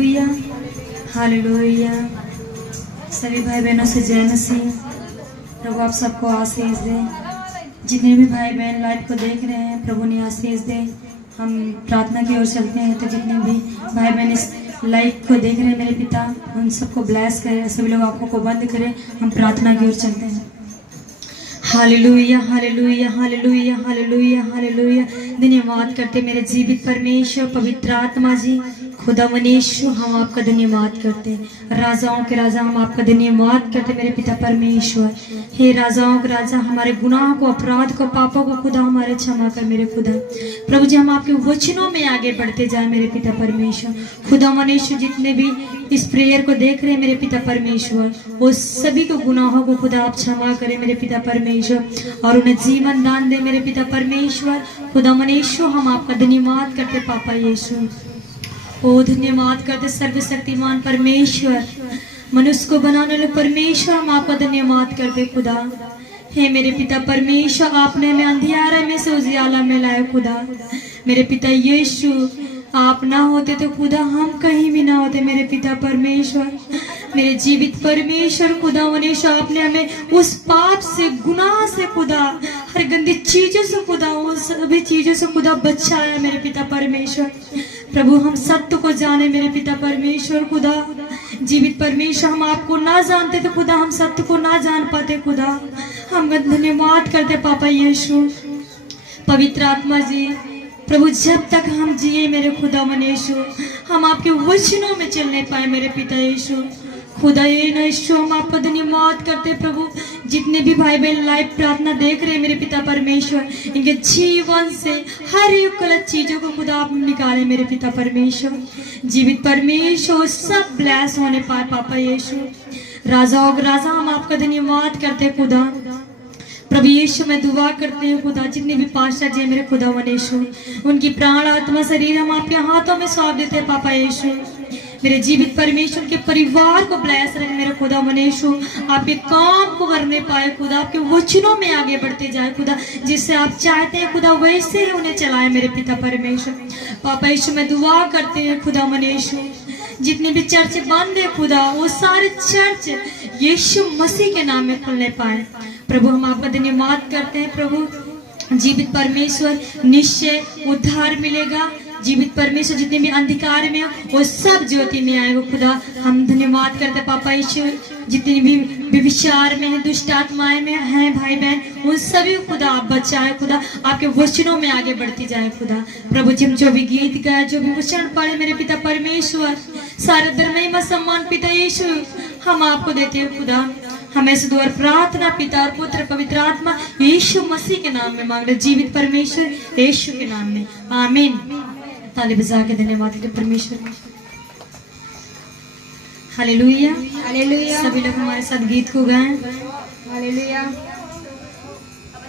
Hallelujah hallelujah. सभी भाई बहनों से जय मसीह। प्रभु आप सबको आशीष दे। जितने भी भाई बहन लाइव को देख रहे हैं प्रभु ने आशीष दे। हम प्रार्थना की ओर चलते हैं, तो जितने भी भाई बहन इस लाइव को देख रहे हैं मेरे पिता उन सबको ब्लेस करें। सभी लोग आंखों को बंद करें, हम प्रार्थना की ओर चलते हैं। Hallelujah hallelujah hallelujah hallelujah hallelujah. धन्यवाद करते मेरे जीवित परमेश्वर पवित्र आत्मा जी, खुदा मनीश्वर हम आपका धन्यवाद करते हैं। राजाओं के राजा हम आपका धन्यवाद करते मेरे पिता परमेश्वर। हे राजाओं के राजा, हमारे गुनाह को, अपराध को, पापों को खुदा हमारे क्षमा कर मेरे खुदा। प्रभु जी हम आपके वचनों में आगे बढ़ते जाए मेरे पिता परमेश्वर। खुदा मनीश्वर जितने भी इस प्रेयर को देख रहे हैं मेरे पिता परमेश्वर, वो सभी को गुनाहों को खुदा आप क्षमा करें मेरे पिता परमेश्वर, और उन्हें जीवन दान दे मेरे पिता परमेश्वर। खुदा मनीश्वर हम आपका धन्यवाद करते पापा यीशु। ओ धन्यवाद करते सर्वशक्तिमान परमेश्वर, मनुष्य को बनाने वाले परमेश्वर हम आपका धन्यवाद करते खुदा। हे मेरे पिता परमेश्वर, आपने हमें अंधियारे में से उजियाला में लाया खुदा। मेरे पिता यीशु आप ना होते तो खुदा हम कहीं भी ना होते मेरे पिता परमेश्वर। मेरे जीवित परमेश्वर खुदा मनीषा, आपने हमें उस पाप से, गुनाह से खुदा, हर गंदी चीजों से खुदा, उस सभी चीजों से खुदा बचाया मेरे पिता परमेश्वर। प्रभु हम सत्य को जाने मेरे पिता परमेश्वर खुदा। जीवित परमेश्वर हम आपको ना जानते तो खुदा हम सत्य को ना जान पाते खुदा। हम धन्यवाद करते पापा यीशु। पवित्र आत्मा जी प्रभु, जब तक हम जिए मेरे खुदा मनीषु, हम आपके वचनों में चलने पाए मेरे पिता यीशु। खुदा यीशु हम आपका धन्यवाद करते प्रभु। जितने भी भाई बहन लाइव प्रार्थना देख रहे हैं मेरे पिता परमेश्वर, इनके जीवन से हर एक गलत चीजों को खुदा आप निकाले मेरे पिता परमेश्वर। जीवित परमेश्वर सब ब्लेस होने पाए पापा यीशु। राजाओं के राजा हम आपका धन्यवाद करते खुदा। प्रभु यीशु मैं दुआ करते हैं खुदा, जितने भी पास्टर जी मेरे खुदा मनीषु, उनकी प्राण आत्मा शरीर हम आपके हाथों में सौंप देते हैं पापा यीशु। मेरे जीवित परमेश्वर के परिवार को ब्लेस रहे मेरे खुदा मनीषु। आपके काम को करने पाए खुदा, आपके वचनों में आगे बढ़ते जाए खुदा, जिससे आप चाहते हैं खुदा वैसे ही उन्हें चलाए मेरे पिता परमेश्वर। पापा यीशु मैं दुआ करते हैं खुदा मनीषु, जितने भी चर्च बंद है खुदा, वो सारे चर्च यीशु मसीह के नाम में खुलने पाए प्रभु। हम आपका धन्यवाद करते हैं प्रभु। जीवित परमेश्वर निश्चय उद्धार मिलेगा। जीवित परमेश्वर जितने भी अंधकार में वो सब ज्योति में आएगा खुदा। हम धन्यवाद करते पापा ईश्वर, जितनी भी विचार में है, दुष्ट आत्माएं में हैं भाई बहन, उन सभी खुदा आप बचाए खुदा, आपके वचनों में आगे बढ़ती जाए खुदा। प्रभु जी हम जो भी गीत गाए, जो भी वचन पढ़े मेरे पिता परमेश्वर, सारे धर्म सम्मान पिता यीशु हम आपको देते हैं खुदा। हमें सुदूर प्रार्थना पिता और पुत्र पवित्र आत्मा यीशु मसीह के नाम में मांग रहे, जीवित परमेश्वर यीशु के नाम में आमीन। ताली बजा के धन्यवाद देते परमेश्वर। Hallelujah hallelujah. सभी लोग हमारे साथ गीत को गाएं। Hallelujah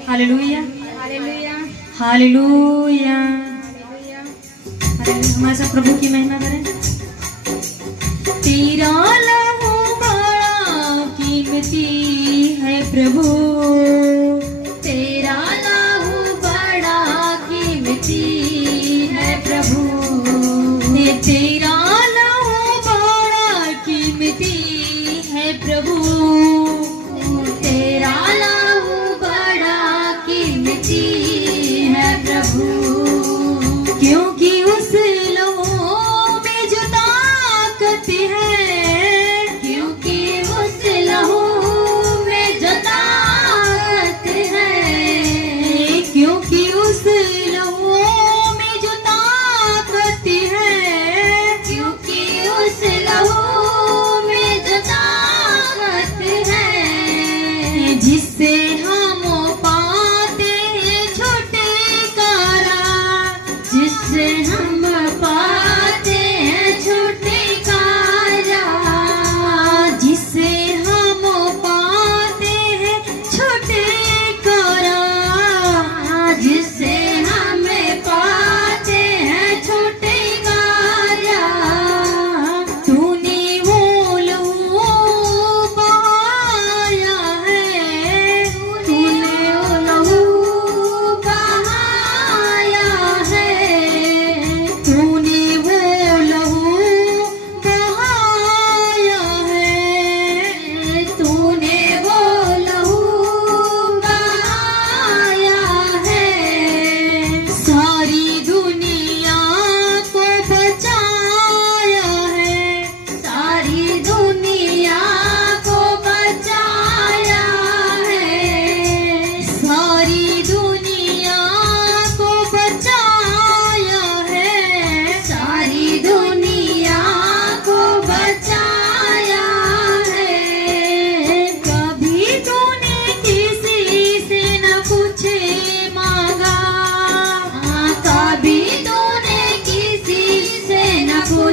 hallelujah hallelujah hallelujah. हमारे साथ प्रभु की महिमा करें। तेरा लहू बड़ा कीमती है प्रभु, तेरा लहू बड़ा कीमती है प्रभु, तेरा लहू बड़ा कीमती है प्रभु, तेरा लहू बड़ा कीमती है प्रभु। क्योंकि उस लहू में जो ताकत है, क्योंकि उस लहू में जो ताकत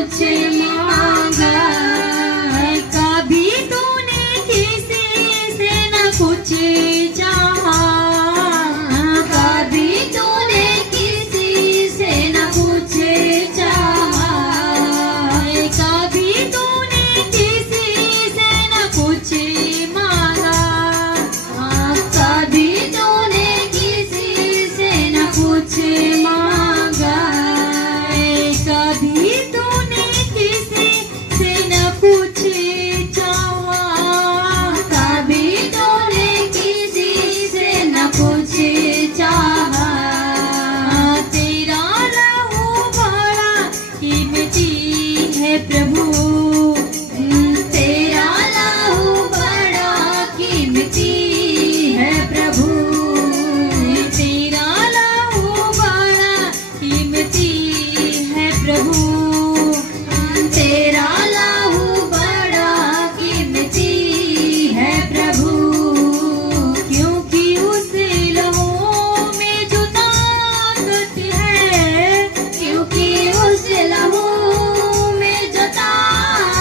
कुछ मांगा, कभी तूने किसी से न कुछ चाहा, कभी तूने किसी से न कुछ चाहा, कभी तूने किसी से न कुछ मांगा, कभी तूने किसी से न कुछ मांगा, कभी तूने किसी से न कुछ चाहा, कभी तूने किसी से न कुछ चाहा, तेरा लहू बड़ा कीमती है प्रभु, तेरा लहू बड़ा कीमती है प्रभु, तेरा लहू बड़ा कीमती है प्रभु, तेरा लहू बड़ा कीमती है प्रभु, क्योंकि उस लहू में जो ताकत है, क्योंकि उस लहू में जो ताकत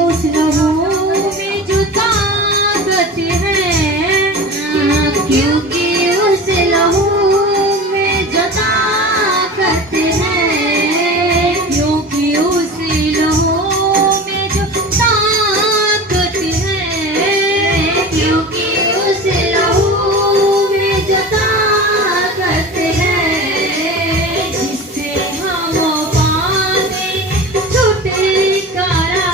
उस लहू में जो ताकत है, क्योंकि उस लहू में जो ताकत है, क्योंकि उस लहू में जो ताकत है, क्योंकि उस लहू में जो ताकत है, जिससे हम पाते छुटकारा,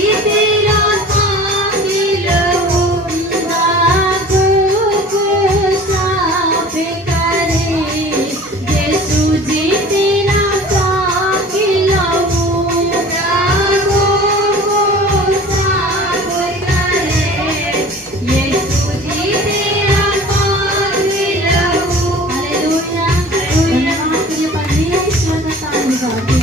जी तेरा काबिल हूँ, पापों को साफ करे। यीशु जी तेरा काबिल हूँ, पापों को साफ करे। यीशु जी तेरा काबिल हूँ। Hallelujah, hallelujah. Punya pandai, silakan tangan dibawa.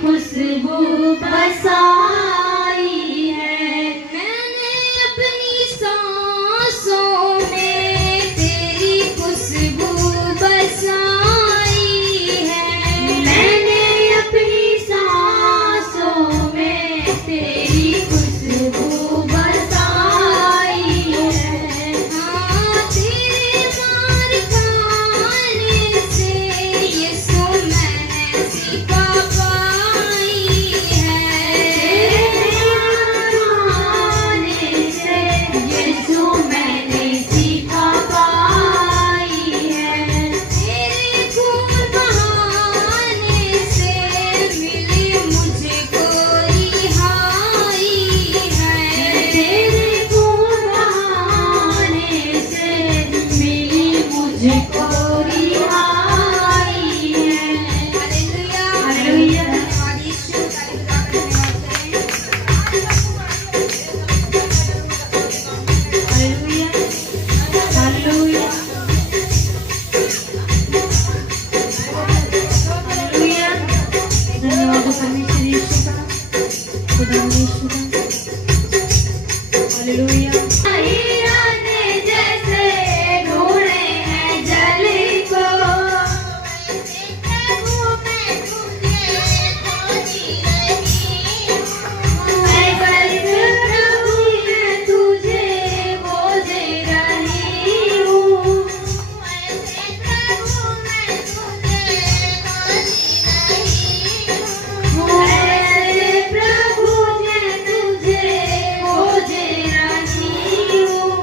खुशबू बसाई है। मैंने अपनी सांसों में तेरी खुशबू बसाई है। मैंने अपनी सांसों में तेरी खुशबू बसाई है। हाँ, तेरे मार खाने से यीशु मैंने शिफा पाई है। तेरे मार खाने से यीशु मैंने शिफा पाई है। तेरे खून बहाने से मिली मुझको रिहाई है। तेरे खून बहाने से मिली मुझको रिहाई है। Hallelujah, hallelujah, hallelujah, hallelujah. धन्यवाद परमेश्वर यीशु का, खुदा यीशु का। हालेलुया। हीरा ने जैसे ढूंढे हैं जल को, प्रभु मैं तुझे खोजी रही हूँ। ऐसे प्रभु मैं तुझे खोजे रही हूँ। ऐसे प्रभु मैं तुझे खोजी रही हूँ। ऐसे प्रभु मैं तुझे खोजे रही हूँ।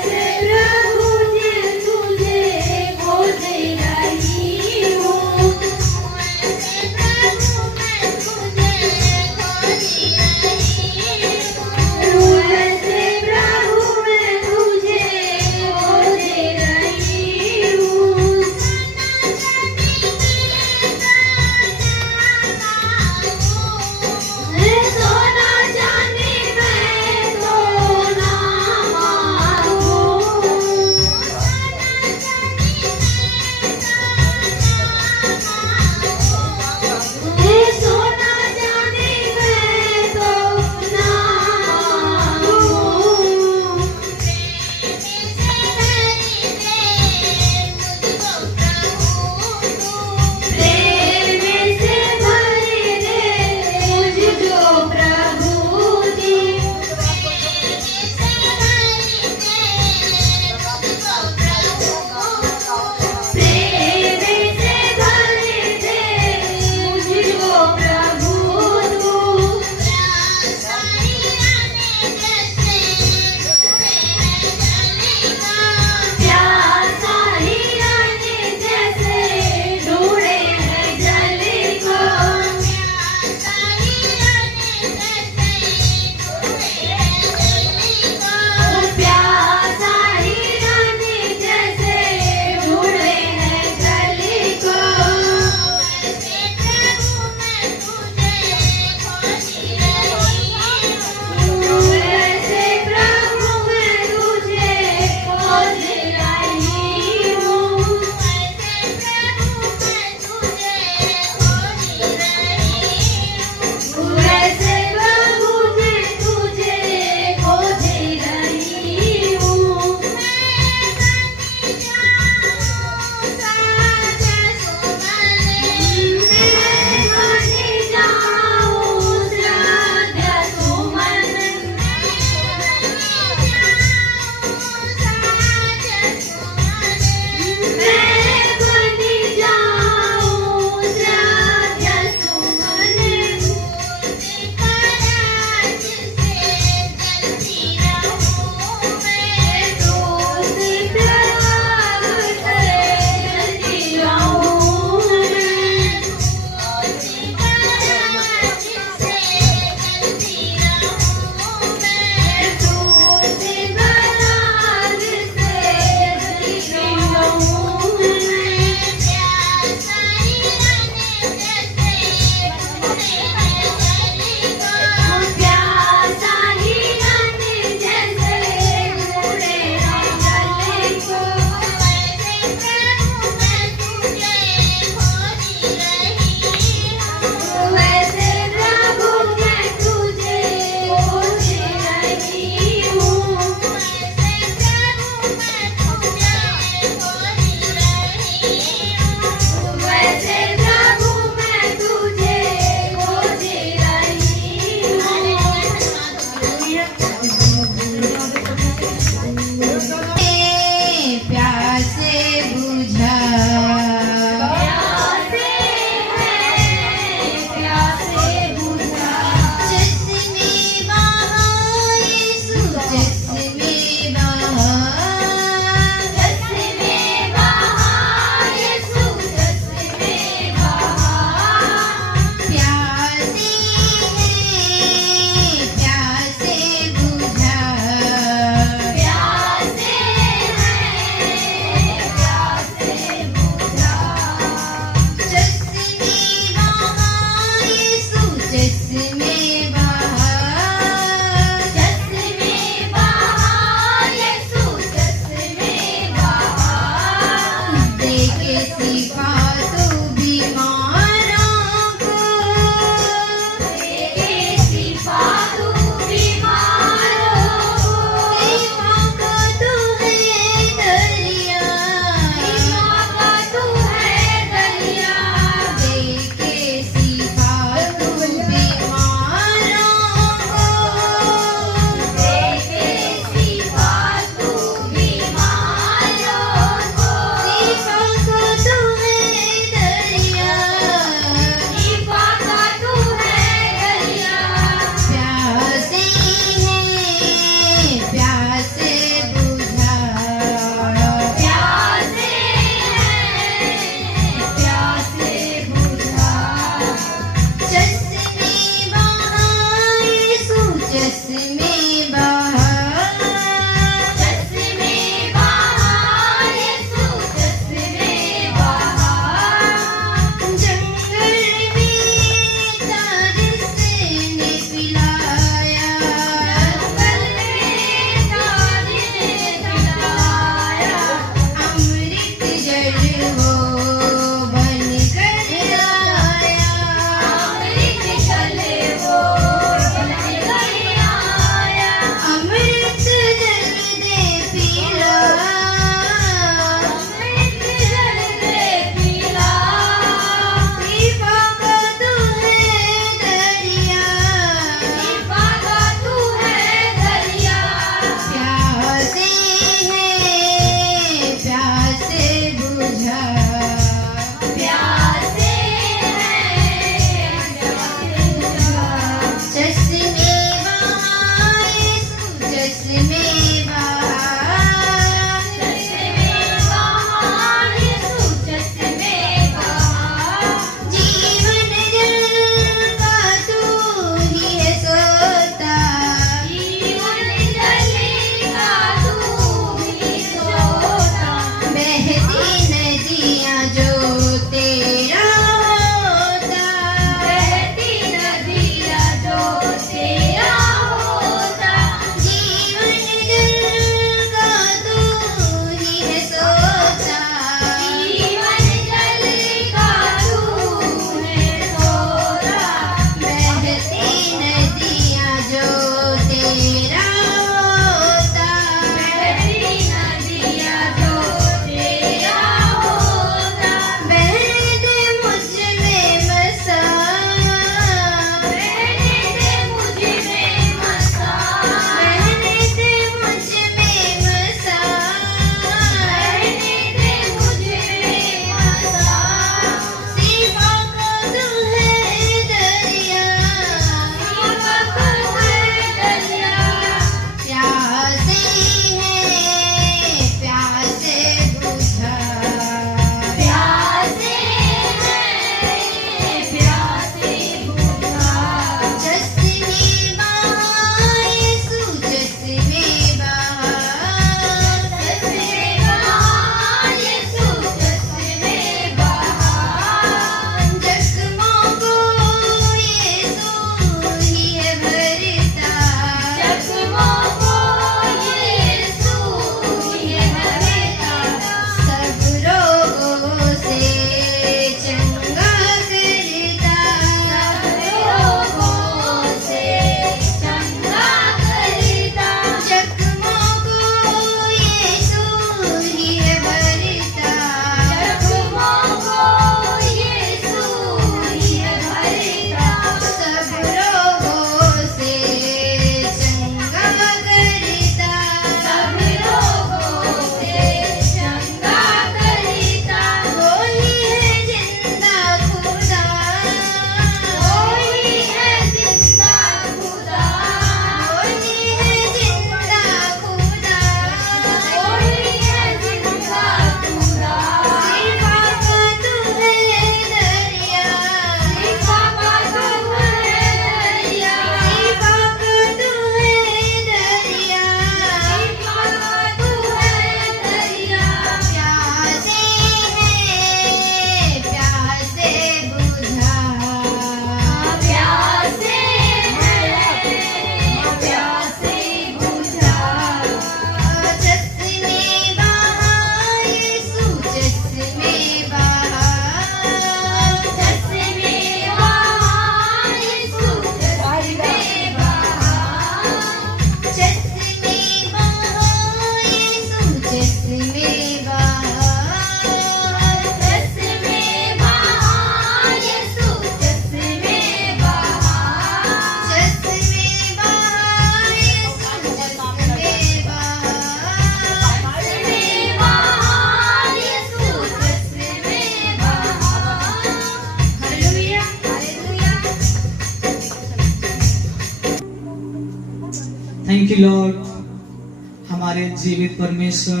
Thank you Lord. हमारे जीवित परमेश्वर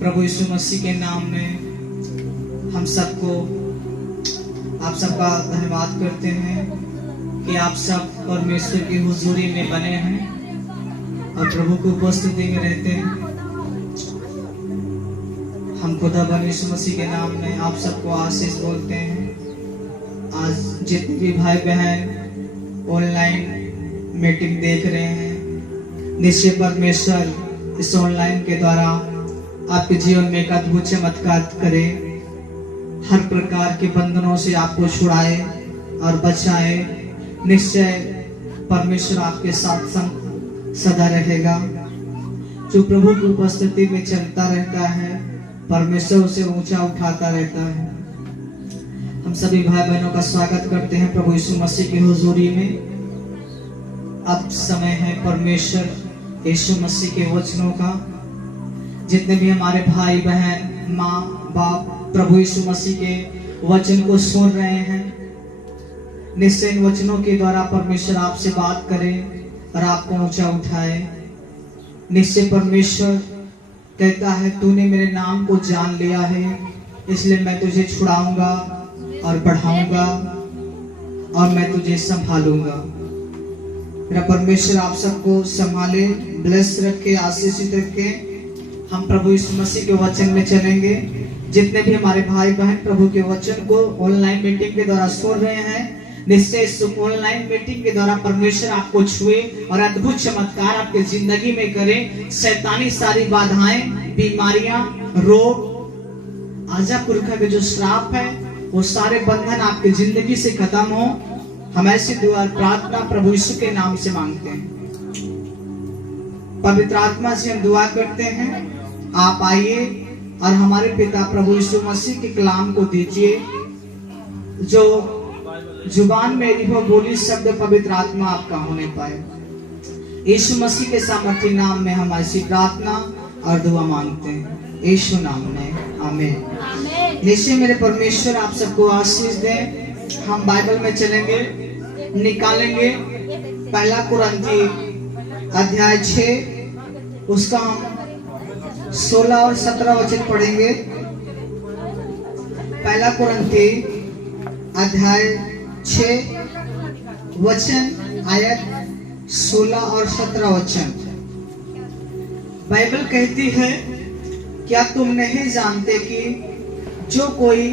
प्रभु यीशु मसीह के नाम में हम सबको आप सबका धन्यवाद करते हैं कि आप सब परमेश्वर की हुजूरी में बने हैं और प्रभु की उपस्थिति में रहते हैं। हम खुदा बन यीशु मसीह के नाम में आप सबको आशीष बोलते हैं। आज जितने भी भाई बहन ऑनलाइन मीटिंग देख रहे हैं, निश्चय परमेश्वर इस ऑनलाइन के द्वारा आपके जीवन में एक अद्भुत चमत्कार करे, हर प्रकार के बंधनों से आपको छुड़ाए और बचाए। निश्चय परमेश्वर आपके साथ सदा रहेगा। जो प्रभु की उपस्थिति में चलता रहता है, परमेश्वर उसे ऊंचा उठाता रहता है। हम सभी भाई बहनों का स्वागत करते हैं प्रभु यीशु मसीह की हुजूरी में। अब समय है परमेश्वर यीशु मसीह के वचनों का। जितने भी हमारे भाई बहन माँ बाप प्रभु यीशु मसीह के वचन को सुन रहे हैं, निश्चय इन वचनों के द्वारा परमेश्वर आपसे बात करे और आपको ऊंचा उठाए। निश्चय परमेश्वर कहता है, तूने मेरे नाम को जान लिया है, इसलिए मैं तुझे छुड़ाऊंगा और बढ़ाऊंगा और मैं तुझे संभालूंगा। मेरा परमेश्वर आप सबको संभाले, ब्लेस रखे, आशीषित रखे। हम प्रभु यीशु मसीह के वचन में चलेंगे। जितने भी हमारे भाई बहन प्रभु के वचन को ऑनलाइन मीटिंग के द्वारा सुन रहे हैं, निश्चय इस ऑनलाइन मीटिंग के द्वारा परमेश्वर आपको छुए और अद्भुत चमत्कार आपके जिंदगी में करे। शैतानी सारी बाधाएं, बीमारियां, रोग, आजा पुरखा के जो श्राप है, वो सारे बंधन आपके जिंदगी से खत्म हो। हम ऐसी दुआ प्रार्थना प्रभु यीशु के नाम से मांगते हैं। पवित्र आत्मा से हम दुआ करते हैं। आप आइए और हमारे पिता प्रभु यीशु मसीह के कलाम को दीजिए। जो जुबान मेरी हो बोली शब्द पवित्र आत्मा आपका होने पाए। यीशु मसीह के सामर्थ्य नाम में हम ऐसी प्रार्थना और दुआ मांगते हैं, यीशु नाम में, आमीन। निश्चय मेरे परमेश्वर आप सबको आशीष दें। हम बाइबल में चलेंगे, निकालेंगे पहला कुरिन्थी अध्याय 6, उसका हम 16 और 17 वचन पढ़ेंगे। पहला कुरिन्थी अध्याय 6 वचन आयत 16 और 17 वचन। बाइबल कहती है, क्या तुम नहीं जानते कि जो कोई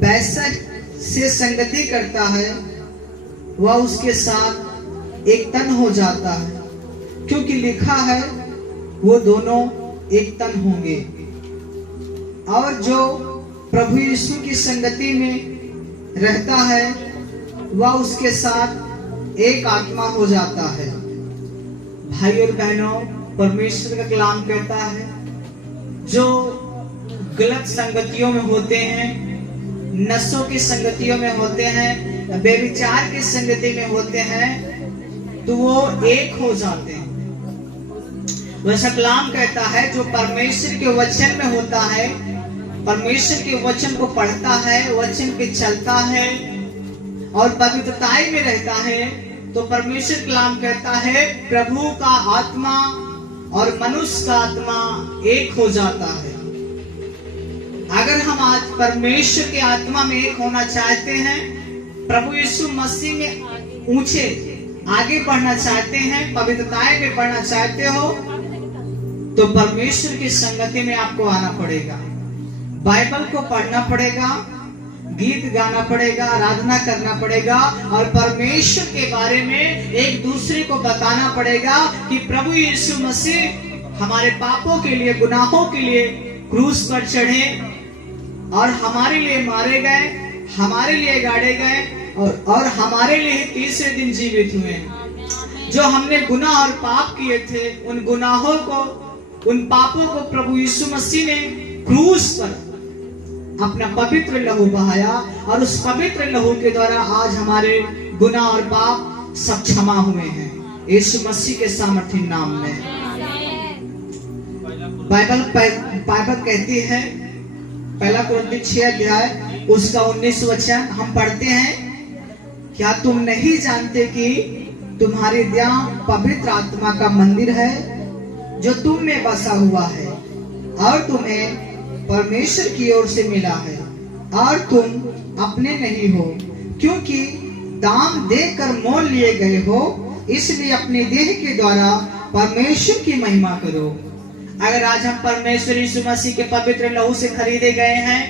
वैश्य से संगति करता है वह उसके साथ एक तन हो जाता है, क्योंकि लिखा है वो दोनों एक तन होंगे। और जो प्रभु यीशु की संगति में रहता है वह उसके साथ एक आत्मा हो जाता है। भाई और बहनों, परमेश्वर का कलाम कहता है, जो गलत संगतियों में होते हैं, नशों की संगतियों में होते हैं, बेविचार की संगति में होते हैं, तो वो एक हो जाते हैं। वैसा कलाम कहता है, जो परमेश्वर के वचन में होता है, परमेश्वर के वचन को पढ़ता है, वचन पे चलता है और पवित्रताई में रहता है, तो परमेश्वर कलाम कहता है प्रभु का आत्मा और मनुष्य का आत्मा एक हो जाता है। अगर हम आज परमेश्वर के आत्मा में एक होना चाहते हैं, प्रभु यीशु मसीह में ऊंचे आगे बढ़ना चाहते हैं, पवित्रताई में बढ़ना चाहते हो, तो परमेश्वर की संगति में आपको आना पड़ेगा। बाइबल को पढ़ना पड़ेगा, गीत गाना पड़ेगा, आराधना करना पड़ेगा और परमेश्वर के बारे में एक दूसरे को बताना पड़ेगा कि प्रभु यीशु मसीह हमारे पापों के लिए, गुनाहों के लिए क्रूस पर चढ़े और हमारे लिए मारे गए, हमारे लिए गाड़े गए और हमारे लिए तीसरे दिन जीवित हुए। जो हमने गुनाह और पाप किए थे, उन गुनाहों को, उन पापों को प्रभु यीशु मसीह ने क्रूस पर अपना पवित्र लहू बहाया और उस पवित्र लहू के द्वारा आज हमारे गुनाह और पाप सब क्षमा हुए हैं यीशु मसीह के सामर्थ्य नाम में। बाइबल कहती है, पहला कुरिन्थी 6 अध्याय उसका 19 वचन हम पढ़ते हैं, क्या तुम नहीं जानते कि तुम्हारी देह पवित्र आत्मा का मंदिर है जो तुम में बसा हुआ है और तुम्हें परमेश्वर की ओर से मिला है और तुम अपने नहीं हो, क्योंकि दाम देकर मोल लिए गए हो, इसलिए अपने देह के द्वारा परमेश्वर की महिमा करो। अगर आज हम परमेश्वर यीशु मसीह के पवित्र लहू से खरीदे गए हैं,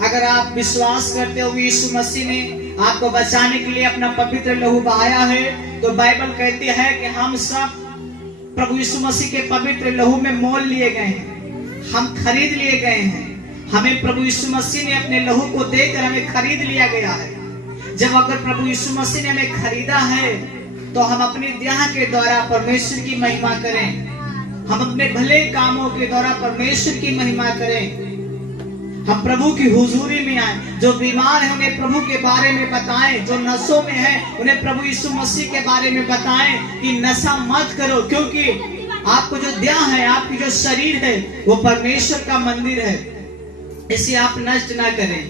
अगर आप विश्वास करते हो यीशु मसीह ने आपको बचाने के लिए अपना पवित्र लहू बहाया है, तो बाइबल कहती है कि हम सब प्रभु यीशु मसीह के पवित्र लहू में मोल लिए गए हैं, हम खरीद लिए गए हैं। हमें प्रभु यीशु मसीह ने अपने लहू को देकर हमें खरीद लिया गया है। जब अगर प्रभु यीशु मसीह ने हमें खरीदा है तो हम अपनी देह के द्वारा परमेश्वर की महिमा करें, हम अपने भले कामों के द्वारा परमेश्वर की महिमा करें। हम प्रभु की हुजूरी में आए, जो बीमार है उन्हें प्रभु के बारे में बताएं, जो नशों में है उन्हें प्रभु यीशु मसीह के बारे में बताएं कि नशा मत करो, क्योंकि आपको जो देह है, आपकी जो शरीर है वो परमेश्वर का मंदिर है, इसे आप नष्ट ना करें।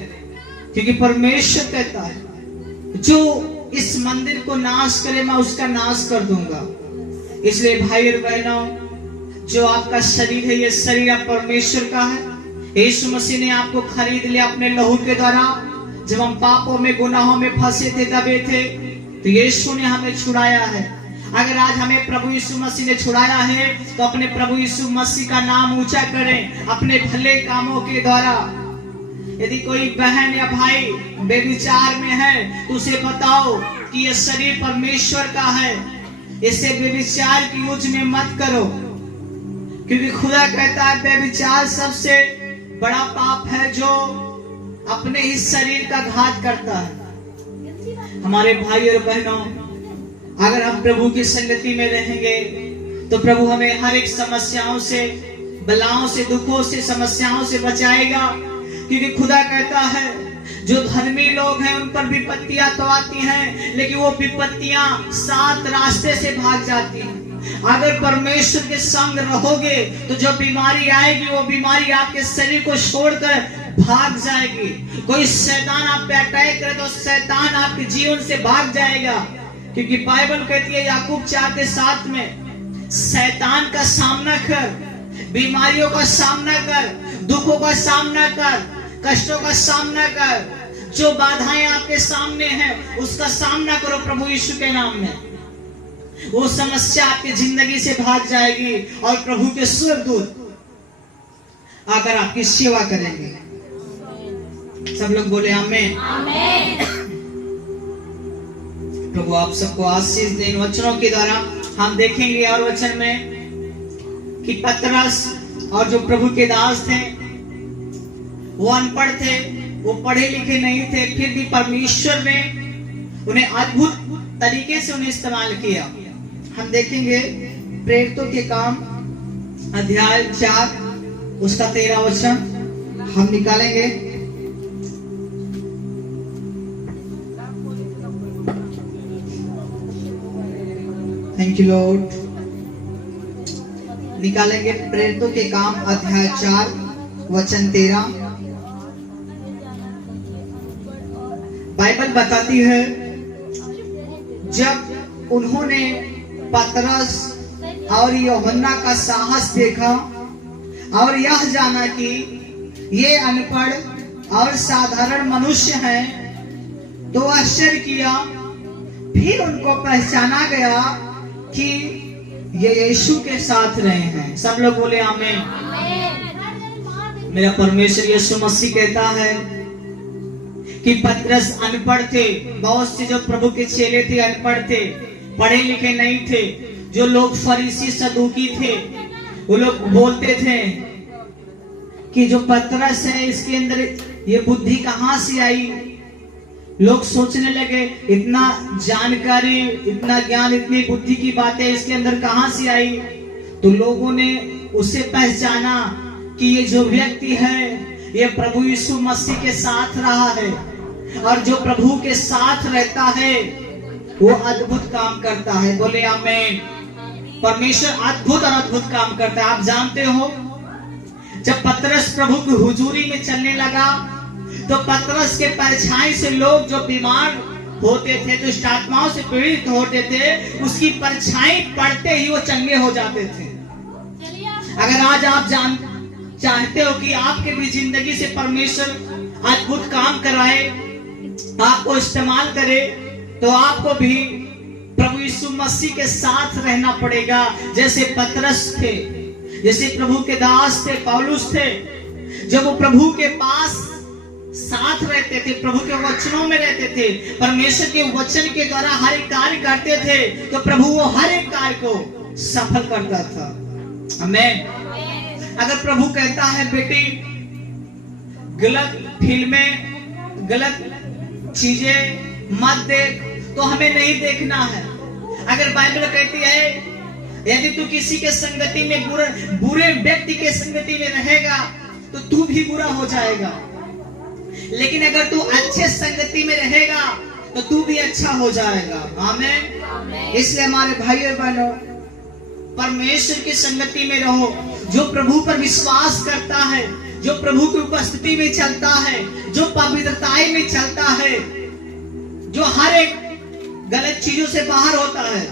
क्योंकि परमेश्वर कहता है जो इस मंदिर को नाश करे मैं उसका नाश कर दूंगा। इसलिए भाई और बहनों, जो आपका शरीर है ये शरीर आप परमेश्वर का है। यीशु मसीह ने आपको खरीद लिया अपने लहू के द्वारा। जब हम पापों में गुनाहों में फंसे थे, दबे थे, तो यीशु ने हमें छुड़ाया है। अगर आज हमें प्रभु यीशु मसीह ने छुड़ाया है तो अपने प्रभु यीशु मसीह का नाम ऊंचा करें अपने भले कामों के द्वारा। यदि कोई बहन या भाई बेविचार में है तो उसे बताओ कि यह शरीर परमेश्वर का है, इसे बेविचार की यूज में मत करो, क्योंकि खुदा कहता है बेविचार सबसे बड़ा पाप है जो अपने ही शरीर का घात करता है। हमारे भाई और बहनों, अगर हम प्रभु की संगति में रहेंगे तो प्रभु हमें हर एक समस्याओं से, बलाओं से, दुखों से, समस्याओं से बचाएगा। क्योंकि खुदा कहता है जो धर्मी लोग हैं उन पर विपत्तियां तो आती हैं, लेकिन वो विपत्तियां 7 रास्ते से भाग जाती हैं। अगर परमेश्वर के संग रहोगे तो जो बीमारी आएगी वो बीमारी आपके शरीर को छोड़कर भाग जाएगी। कोई शैतान आप पे अटैक करे तो शैतान आपके जीवन से भाग जाएगा। क्योंकि बाइबल कहती है याकूब 4:7 में, शैतान का सामना कर, बीमारियों का सामना कर, दुखों का सामना कर, कष्टों का सामना कर, जो बाधाएं आपके सामने हैं उसका सामना करो प्रभु यीशु के नाम में। वो समस्या आपकी जिंदगी से भाग जाएगी और प्रभु के स्वर्गदूत अगर आपकी सेवा करेंगे। सब लोग बोले आमीन। प्रभु आप सबको आशीष दे। इन वचनों के द्वारा हम देखेंगे और वचन में कि पतरस और जो प्रभु के दास थे वो अनपढ़ थे, वो पढ़े लिखे नहीं थे, फिर भी परमेश्वर ने उन्हें अद्भुत तरीके से उन्हें इस्तेमाल किया। हम देखेंगे प्रेरितों के काम अध्याय 4 उसका 13 वचन हम निकालेंगे। Thank you Lord. निकालेंगे प्रेरितों के काम अध्याय 4 वचन 13। बाइबल बताती है जब उन्होंने पतरस और यूहन्ना का साहस देखा और यह जाना कि ये अनपढ़ और साधारण मनुष्य हैं, तो आश्चर्य किया। फिर उनको पहचाना गया कि ये यीशु के साथ रहे हैं। सब लोग बोले आमीन। मेरा परमेश्वर यीशु मसीह कहता है कि पतरस अनपढ़ थे। बहुत से जो प्रभु के चेले थे अनपढ़ थे, पढ़े लिखे नहीं थे। जो लोग फरीसी सदूकी थे वो लोग बोलते थे कि जो पतरस है इसके अंदर ये बुद्धि कहां से आई। लोग सोचने लगे इतना जानकारी, इतना ज्ञान, इतनी बुद्धि की बातें इसके अंदर कहां से आई। तो लोगों ने उसे पहचाना कि ये जो व्यक्ति है ये प्रभु यीशु मसीह के साथ रहा है, और जो प्रभु के साथ रहता है वो अद्भुत काम करता है। बोले आमीन। परमेश्वर अद्भुत और अद्भुत काम करता है। आप जानते हो जब पतरस प्रभु की हुजूरी में चलने लगा तो पतरस के परछाई से लोग जो बीमार होते थे, दुष्ट आत्माओं से पीड़ित होते थे, उसकी परछाई पड़ते ही वो चंगे हो जाते थे। अगर आज आप चाहते हो कि आपके भी जिंदगी से परमेश्वर अद्भुत काम कराए, आपको इस्तेमाल करे, तो आपको भी प्रभु यीशु मसीह के साथ रहना पड़ेगा। जैसे पतरस थे, जैसे प्रभु के दास थे, पौलुस थे, जब वो प्रभु के पास साथ रहते थे, प्रभु के वचनों में रहते थे, परमेश्वर के वचन के द्वारा हर एक कार्य करते थे, तो प्रभु वो हर एक कार्य को सफल करता था। आमीन। अगर प्रभु कहता है बेटी गलत फिल्में, गलत चीजें मत देख, तो हमें नहीं देखना है। अगर बाइबल कहती है यदि तू किसी के संगति में बुरे व्यक्ति के संगति में रहेगा तो तू भी बुरा हो जाएगा, लेकिन अगर तू अच्छे संगति में रहेगा तो तू भी अच्छा हो जाएगा। आमीन। इसलिए हमारे भाई और बहनों, परमेश्वर की संगति में रहो। जो प्रभु पर विश्वास करता है, जो प्रभु की उपस्थिति में चलता है, जो पवित्रताई में चलता है, जो हर एक गलत चीजों से बाहर होता है,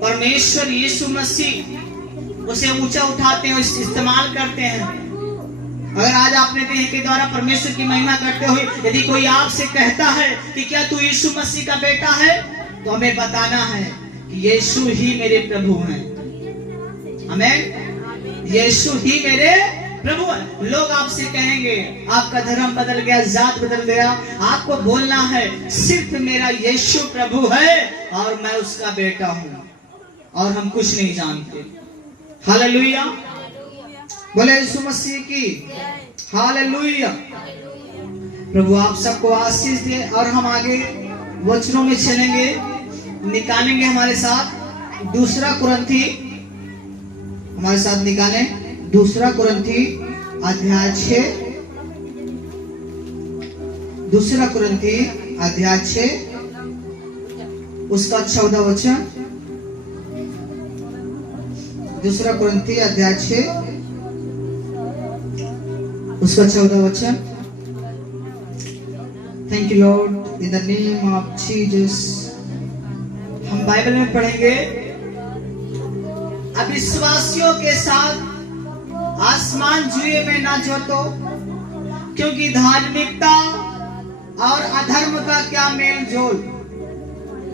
परमेश्वर यीशु मसीह उसे ऊंचा उठाते हैं, इस्तेमाल करते हैं। अगर आज आपने देह के द्वारा परमेश्वर की महिमा करते हुए यदि कोई आपसे कहता है कि क्या तू यीशु मसीह का बेटा है, तो हमें बताना है कि यीशु ही मेरे प्रभु हैं। आमीन। यीशु ही मेरे प्रभु है। लोग आपसे कहेंगे आपका धर्म बदल गया, जात बदल गया, आपको बोलना है सिर्फ मेरा यीशु प्रभु है और मैं उसका बेटा हूं और हम कुछ नहीं जानते। हालेलुया। बोले यीशु मसीह की हालेलुया। प्रभु आप सबको आशीष दे और हम आगे वचनों में चलेंगे, निकालेंगे हमारे साथ दूसरा कुरिन्थी, हमारे साथ निकालें दूसरा कुरिन्थी अध्याय 6, दूसरा कुरिन्थी अध्याय 6 उसका 14 वचन। दूसरा कुरिन्थी अध्याय 6 उसका 14 वचन। Thank you Lord, in the name of Jesus. हम बाइबल में पढ़ेंगे, अविश्वासियों के साथ आसमान जुए में ना जोतो, क्योंकि धार्मिकता और अधर्म का क्या मेल जोल,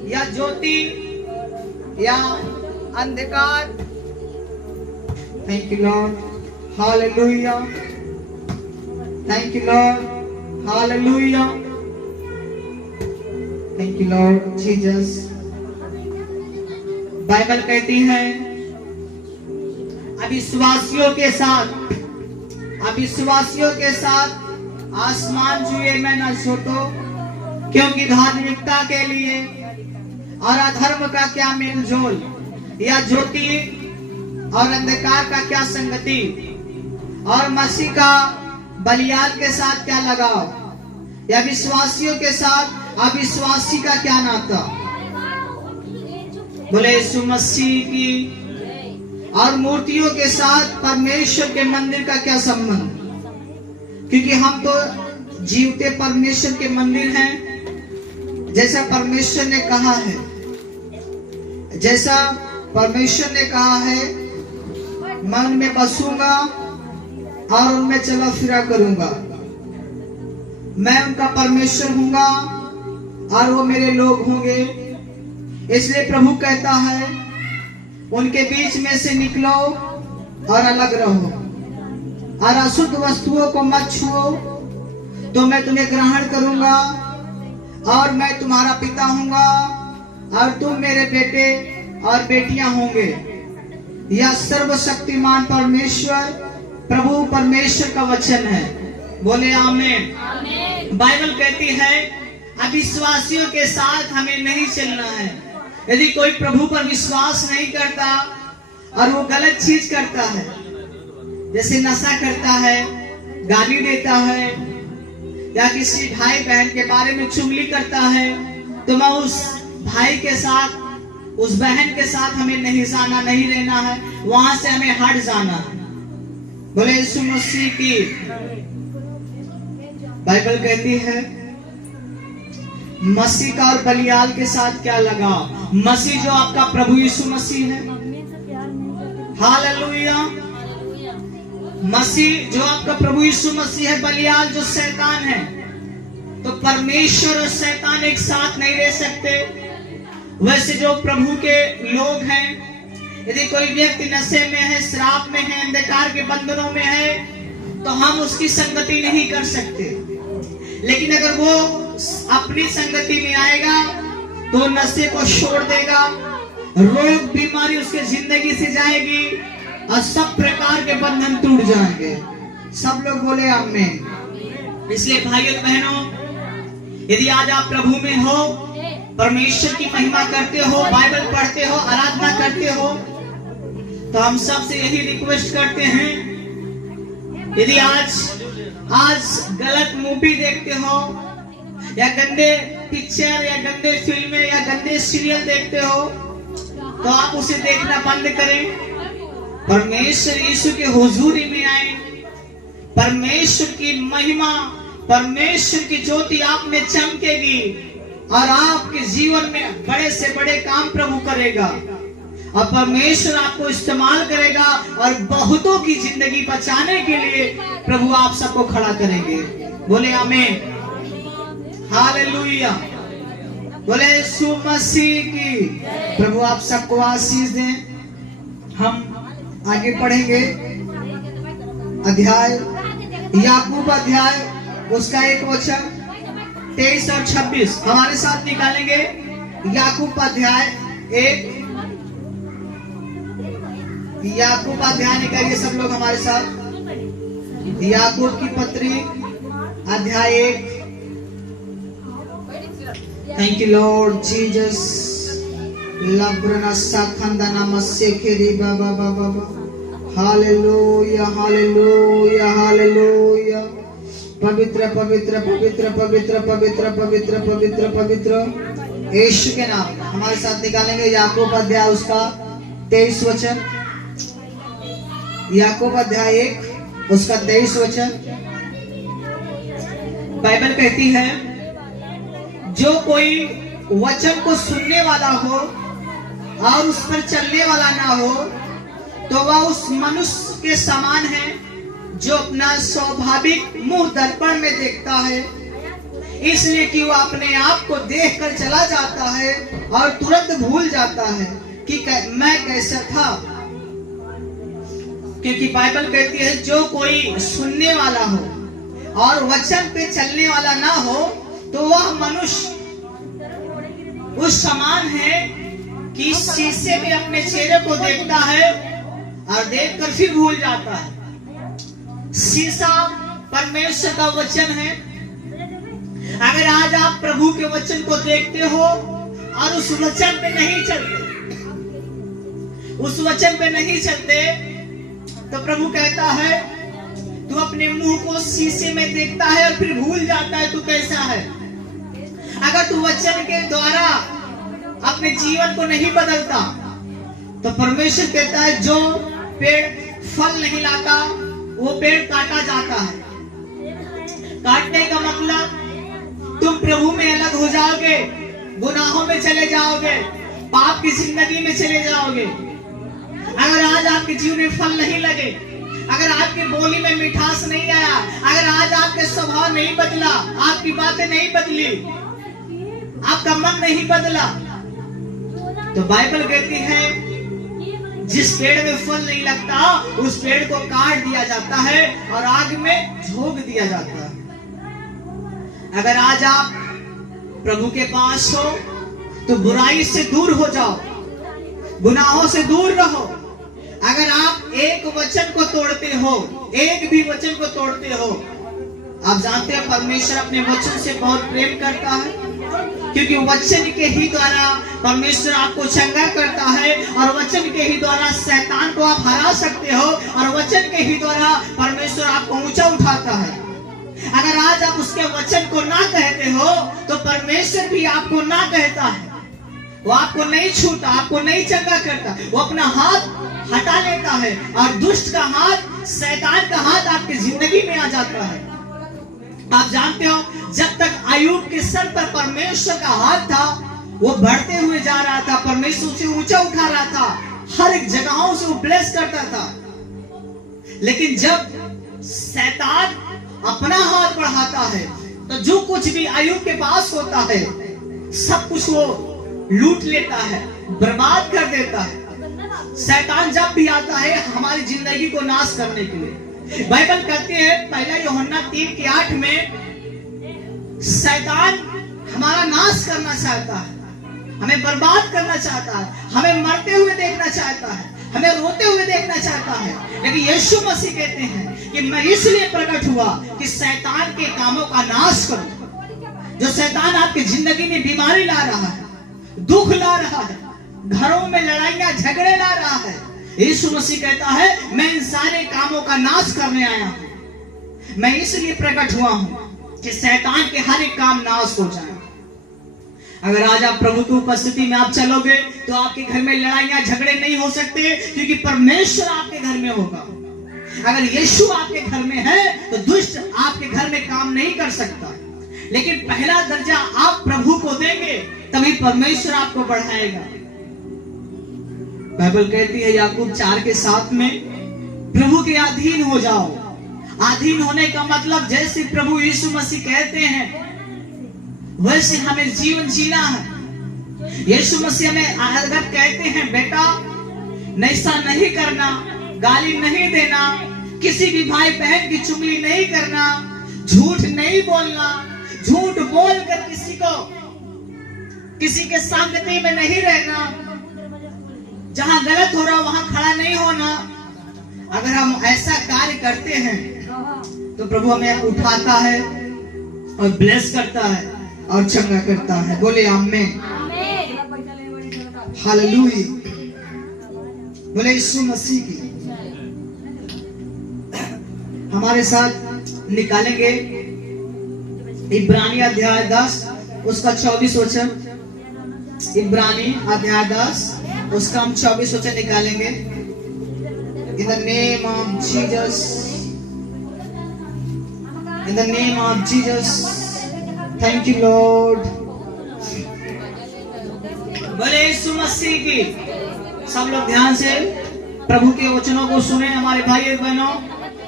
या ज्योति या अंधकार। Thank you Lord, hallelujah. Thank you Lord, hallelujah. Thank you Lord Jesus. Bible कहती है अविश्वासियों के साथ आसमान जुए में न सोतो, क्योंकि धार्मिकता के लिए और अधर्म का क्या मेल जोल, या ज्योति और अंधकार का क्या संगति, और मसीह का बलियाल के साथ क्या लगाव, या विश्वासियों के साथ अविश्वासी का क्या नाता। बोले यीशु मसीह की। और मूर्तियों के साथ परमेश्वर के मंदिर का क्या संबंध, क्योंकि हम तो जीवते परमेश्वर के मंदिर हैं, जैसा परमेश्वर ने कहा है, जैसा परमेश्वर ने कहा है, मैं उनमें बसूंगा और उनमें चला फिरा करूंगा, मैं उनका परमेश्वर हूंगा और वो मेरे लोग होंगे। इसलिए प्रभु कहता है उनके बीच में से निकलो और अलग रहो, और अशुद्ध वस्तुओं को मत छुओ, तो मैं तुम्हें ग्रहण करूंगा और मैं तुम्हारा पिता हूंगा और तुम मेरे बेटे और बेटियां होंगे। यह सर्वशक्तिमान परमेश्वर प्रभु परमेश्वर का वचन है। बोले आमीन। बाइबल कहती है अविश्वासियों के साथ हमें नहीं चलना है। यदि कोई प्रभु पर विश्वास नहीं करता और वो गलत चीज करता है, जैसे नशा करता है, गाली देता है, या किसी भाई बहन के बारे में चुगली करता है, तो मैं उस भाई के साथ, उस बहन के साथ हमें नहीं जाना, नहीं रहना है, वहां से हमें हट जाना है। बोले यीशु मसीह की। बाइबल कहती है मसीह का और बलियाल के साथ क्या लगाव? मसीह जो आपका प्रभु यीशु मसीह है, हालेलुया। मसीह जो आपका प्रभु यीशु मसीह है, बलियाल जो शैतान है। तो परमेश्वर और शैतान एक साथ नहीं रह सकते। वैसे जो प्रभु के लोग हैं, यदि कोई व्यक्ति नशे में है, शराब में है, अंधकार के बंधनों में है, तो हम उसकी संगति नहीं कर सकते। लेकिन अगर वो अपनी संगति में आएगा तो नशे को छोड़ देगा, रोग बीमारी उसके जिंदगी से जाएगी और सब प्रकार के बंधन टूट जाएंगे। सब लोग बोले आमीन। इसलिए भाइयों बहनों, यदि आज आप प्रभु में हो, परमेश्वर की महिमा करते हो, बाइबल पढ़ते हो, आराधना करते हो, तो हम सबसे यही रिक्वेस्ट करते हैं, यदि आज गलत मूवी देखते हो या गंदे पिक्चर या गंदे फिल्में या गंदे सीरियल देखते हो, तो आप उसे देखना बंद करें। परमेश्वर यीशु के हुजूरी में आए, परमेश्वर की महिमा, परमेश्वर की ज्योति आप में चमकेगी और आपके जीवन में बड़े से बड़े काम प्रभु करेगा और परमेश्वर आपको इस्तेमाल करेगा और बहुतों की जिंदगी बचाने के लिए प्रभु आप सबको खड़ा करेंगे। बोले आमीन, हालेलुया। बोले यीशु मसीह की। प्रभु आप सबको आशीष दें। हम आगे पढ़ेंगे अध्याय याकूब अध्याय उसका 1 वचन 23 और 26 हमारे साथ निकालेंगे। याकूब अध्याय 1, याकूब अध्याय निकालिए सब लोग हमारे साथ। याकूब की पत्री अध्याय 1। Thank you Lord Jesus. लब्रना साखंदना मस्सेखेरी बाबा बाबा बाबा। Hallelujah hallelujah hallelujah. पवित्र पवित्र पवित्र पवित्र पवित्र पवित्र पवित्र पवित्र यीशु के नाम हमारे साथ निकालेंगे। याकूब अध्याय उसका 23 वचन। याकूब अध्याय 1 उसका 23 वचन। बाइबल कहती है, जो कोई वचन को सुनने वाला हो और उस पर चलने वाला ना हो, तो वह उस मनुष्य के समान है जो अपना स्वाभाविक मुंह दर्पण में देखता है, इसलिए कि वह अपने आप को देखकर चला जाता है और तुरंत भूल जाता है कि मैं कैसा था। क्योंकि बाइबल कहती है, जो कोई सुनने वाला हो और वचन पे चलने वाला ना हो, तो वह मनुष्य उस समान है कि शीशे में अपने चेहरे को देखता है और देखकर फिर भूल जाता है। शीशा परमेश्वर का वचन है। अगर आज आप प्रभु के वचन को देखते हो और उस वचन पे नहीं चलते, उस वचन पे नहीं चलते, तो प्रभु कहता है, तू अपने मुंह को शीशे में देखता है और फिर भूल जाता है तू कैसा है। अगर तू वचन के द्वारा अपने जीवन को नहीं बदलता, तो परमेश्वर कहता है, जो पेड़ फल नहीं लाता वो पेड़ काटा जाता है। काटने का मतलब तुम प्रभु में अलग हो जाओगे, गुनाहों में चले जाओगे, पाप की जिंदगी में चले जाओगे। अगर आज आपके जीवन में फल नहीं लगे, अगर आपकी बोली में मिठास नहीं आया, अगर आज आपके स्वभाव नहीं बदला, आपकी बातें नहीं बदली, आपका मन नहीं बदला, तो बाइबल कहती है, जिस पेड़ में फल नहीं लगता उस पेड़ को काट दिया जाता है और आग में झोंक दिया जाता है। अगर आज आप प्रभु के पास हो तो बुराई से दूर हो जाओ, गुनाहों से दूर रहो। अगर आप एक वचन को तोड़ते हो, एक भी वचन को तोड़ते हो, आप जानते हैं परमेश्वर अपने वचन से बहुत प्रेम करता है, क्योंकि वचन के ही द्वारा परमेश्वर आपको चंगा करता है और वचन के ही द्वारा शैतान को आप हरा सकते हो और वचन के ही द्वारा परमेश्वर आपको ऊंचा उठाता है। अगर आज आप उसके वचन को ना कहते हो तो परमेश्वर भी आपको ना कहता है, वो आपको नहीं छूता, आपको नहीं चंगा करता, वो अपना हाथ हटा लेता है और दुष्ट का हाथ, शैतान का हाथ आपकी जिंदगी में आ जाता है। आप जानते हो, जब तक अय्यूब के सर पर परमेश्वर का हाथ था, वो बढ़ते हुए जा रहा था, परमेश्वर उसे ऊंचा उठा रहा था, हर एक जगहों से वो ब्लेस करता था। लेकिन जब शैतान अपना हाथ बढ़ाता है, तो जो कुछ भी अय्यूब के पास होता है, सब कुछ वो लूट लेता है, बर्बाद कर देता है। शैतान जब भी आता है हमारी जिंदगी को नाश करने के लिए, बाइबल कहती है 1 यूहन्ना 3:8 में, शैतान हमारा नाश करना चाहता है, हमें बर्बाद करना चाहता है, हमें मरते हुए देखना चाहता है, हमें रोते हुए देखना चाहता है। लेकिन यीशु मसीह कहते हैं कि मैं इसलिए प्रकट हुआ कि शैतान के कामों का नाश करूं। जो शैतान आपकी जिंदगी में बीमारी ला रहा है, दुख ला रहा है, घरों में लड़ाइयां झगड़े ला रहा है, यीशु मसीह कहता है मैं इन सारे कामों का नाश करने आया हूं। मैं इसलिए प्रकट हुआ हूं कि शैतान के हर एक काम नाश हो जाए। अगर आज आप प्रभु की उपस्थिति में आप चलोगे तो आपके घर में लड़ाइयां झगड़े नहीं हो सकते, क्योंकि परमेश्वर आपके घर में होगा। अगर यीशु आपके घर में है तो दुष्ट आपके घर में काम नहीं कर सकता। लेकिन पहला दर्जा आप प्रभु को देंगे, तभी परमेश्वर आपको बढ़ाएगा। बाइबल कहती है याकूब 4:7 में, प्रभु के अधीन हो जाओ। अधीन होने का मतलब जैसे प्रभु यीशु मसीह कहते हैं वैसे हमें जीवन जीना है। यीशु मसीह हमें अगर कहते हैं बेटा ऐसा नहीं करना, गाली नहीं देना, किसी भी भाई बहन की चुगली नहीं करना, झूठ नहीं बोलना, झूठ बोलकर किसी के संगति में नहीं रहना, जहां गलत हो रहा वहां खड़ा नहीं होना। अगर हम ऐसा कार्य करते हैं तो प्रभु हमें उठाता है और ब्लेस करता है और चंगा करता है। बोले आमीन, हालेलुया। बोले यीशु मसीह की। हमारे साथ निकालेंगे इब्रानी अध्याय 10 उसका 24 वचन। इब्रानी अध्याय 10 उसका हम 24 वचन निकालेंगे। इन the name of Jesus, in the name of Jesus, thank you Lord. बोले यीशु मसीह की। सब लोग ध्यान से प्रभु के वचनों को सुने। हमारे भाई और बहनों,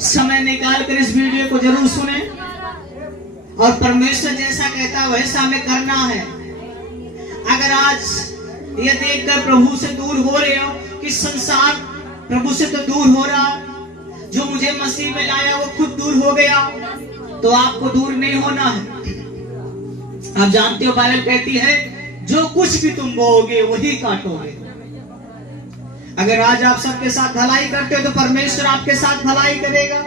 समय निकाल कर इस वीडियो को जरूर सुने और परमेश्वर जैसा कहता है वैसा हमें करना है। अगर आज ये देखकर प्रभु से दूर हो रहे हो कि संसार प्रभु से तो दूर हो रहा, जो मुझे मसीह में लाया वो खुद दूर हो गया, तो आपको दूर नहीं होना है। आप जानते हो बाइबल कहती है जो कुछ भी तुम बोओगे वही काटोगे। अगर आज आप सबके साथ भलाई करते हो तो परमेश्वर आपके साथ भलाई करेगा।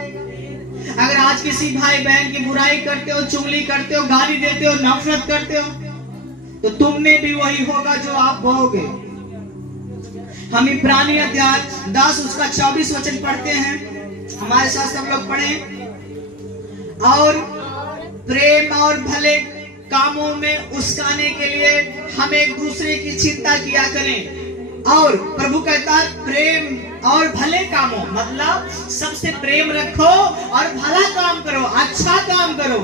अगर आज किसी भाई बहन की बुराई करते हो, चुगली करते हो, गाली देते हो, नफरत करते हो, तो तुमने भी वही होगा जो आप बोओगे। हम इब्रानी अध्याय 10 उसका 24 वचन पढ़ते हैं। हमारे साथ सब लोग पढ़ें। और प्रेम और भले कामों में उस्काने के लिए हम एक दूसरे की चिंता किया करें। और प्रभु कहता है प्रेम और भले कामों, मतलब सबसे प्रेम रखो और भला काम करो, अच्छा काम करो।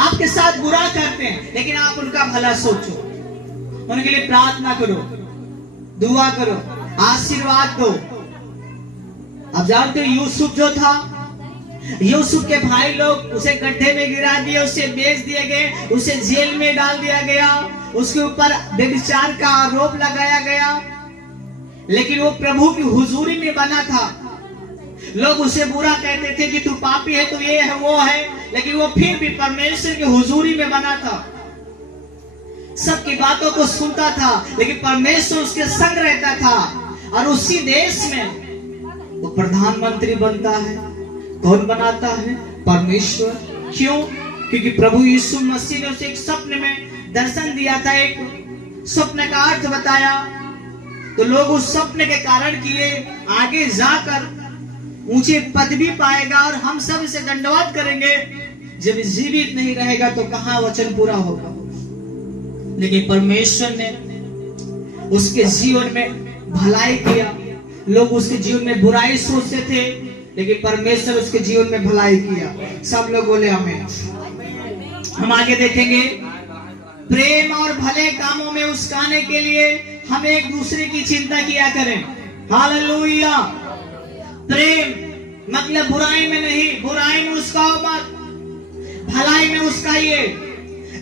आपके साथ बुरा करते हैं लेकिन आप उनका भला सोचो, उनके लिए प्रार्थना करो, दुआ करो, आशीर्वाद दो। अब जानते हो यूसुफ जो था, यूसुफ के भाई लोग उसे गड्ढे में गिरा दिए, उसे बेच दिए गए, उसे जेल में डाल दिया गया, उसके ऊपर व्यभिचार का आरोप लगाया गया। लेकिन वो प्रभु की हुजूरी में बना था। लोग उसे बुरा कहते थे कि तू पापी है, तू ये है वो है, लेकिन वो फिर भी परमेश्वर की हुजूरी में बना था। सबकी बातों को सुनता था लेकिन परमेश्वर उसके संग रहता था। और उसी देश में वो प्रधानमंत्री बनता है। कौन बनाता है? परमेश्वर। क्यों? क्योंकि प्रभु यीशु मसीह ने उसे एक स्वप्न में दर्शन दिया था, एक स्वप्न का अर्थ बताया। तो लोग उस स्वप्न के कारण कि ये आगे जाकर ऊंचे पदवी पाएगा और हम सब इसे दंडवत करेंगे। जब जीवित नहीं रहेगा तो कहां वचन पूरा होगा। लेकिन परमेश्वर ने उसके जीवन में भलाई किया, लोग उसके जीवन में बुराई सोचते थे, लेकिन परमेश्वर उसके जीवन में भलाई किया। सब लोग बोले आमीन। हम आगे देखेंगे, प्रेम और भले कामों में उसकाने के लिए हम एक दूसरे की चिंता किया करें। हालेलुया। प्रेम मतलब बुराई में नहीं, बुराई में उसकाओ मत, भलाई में उसकाइए,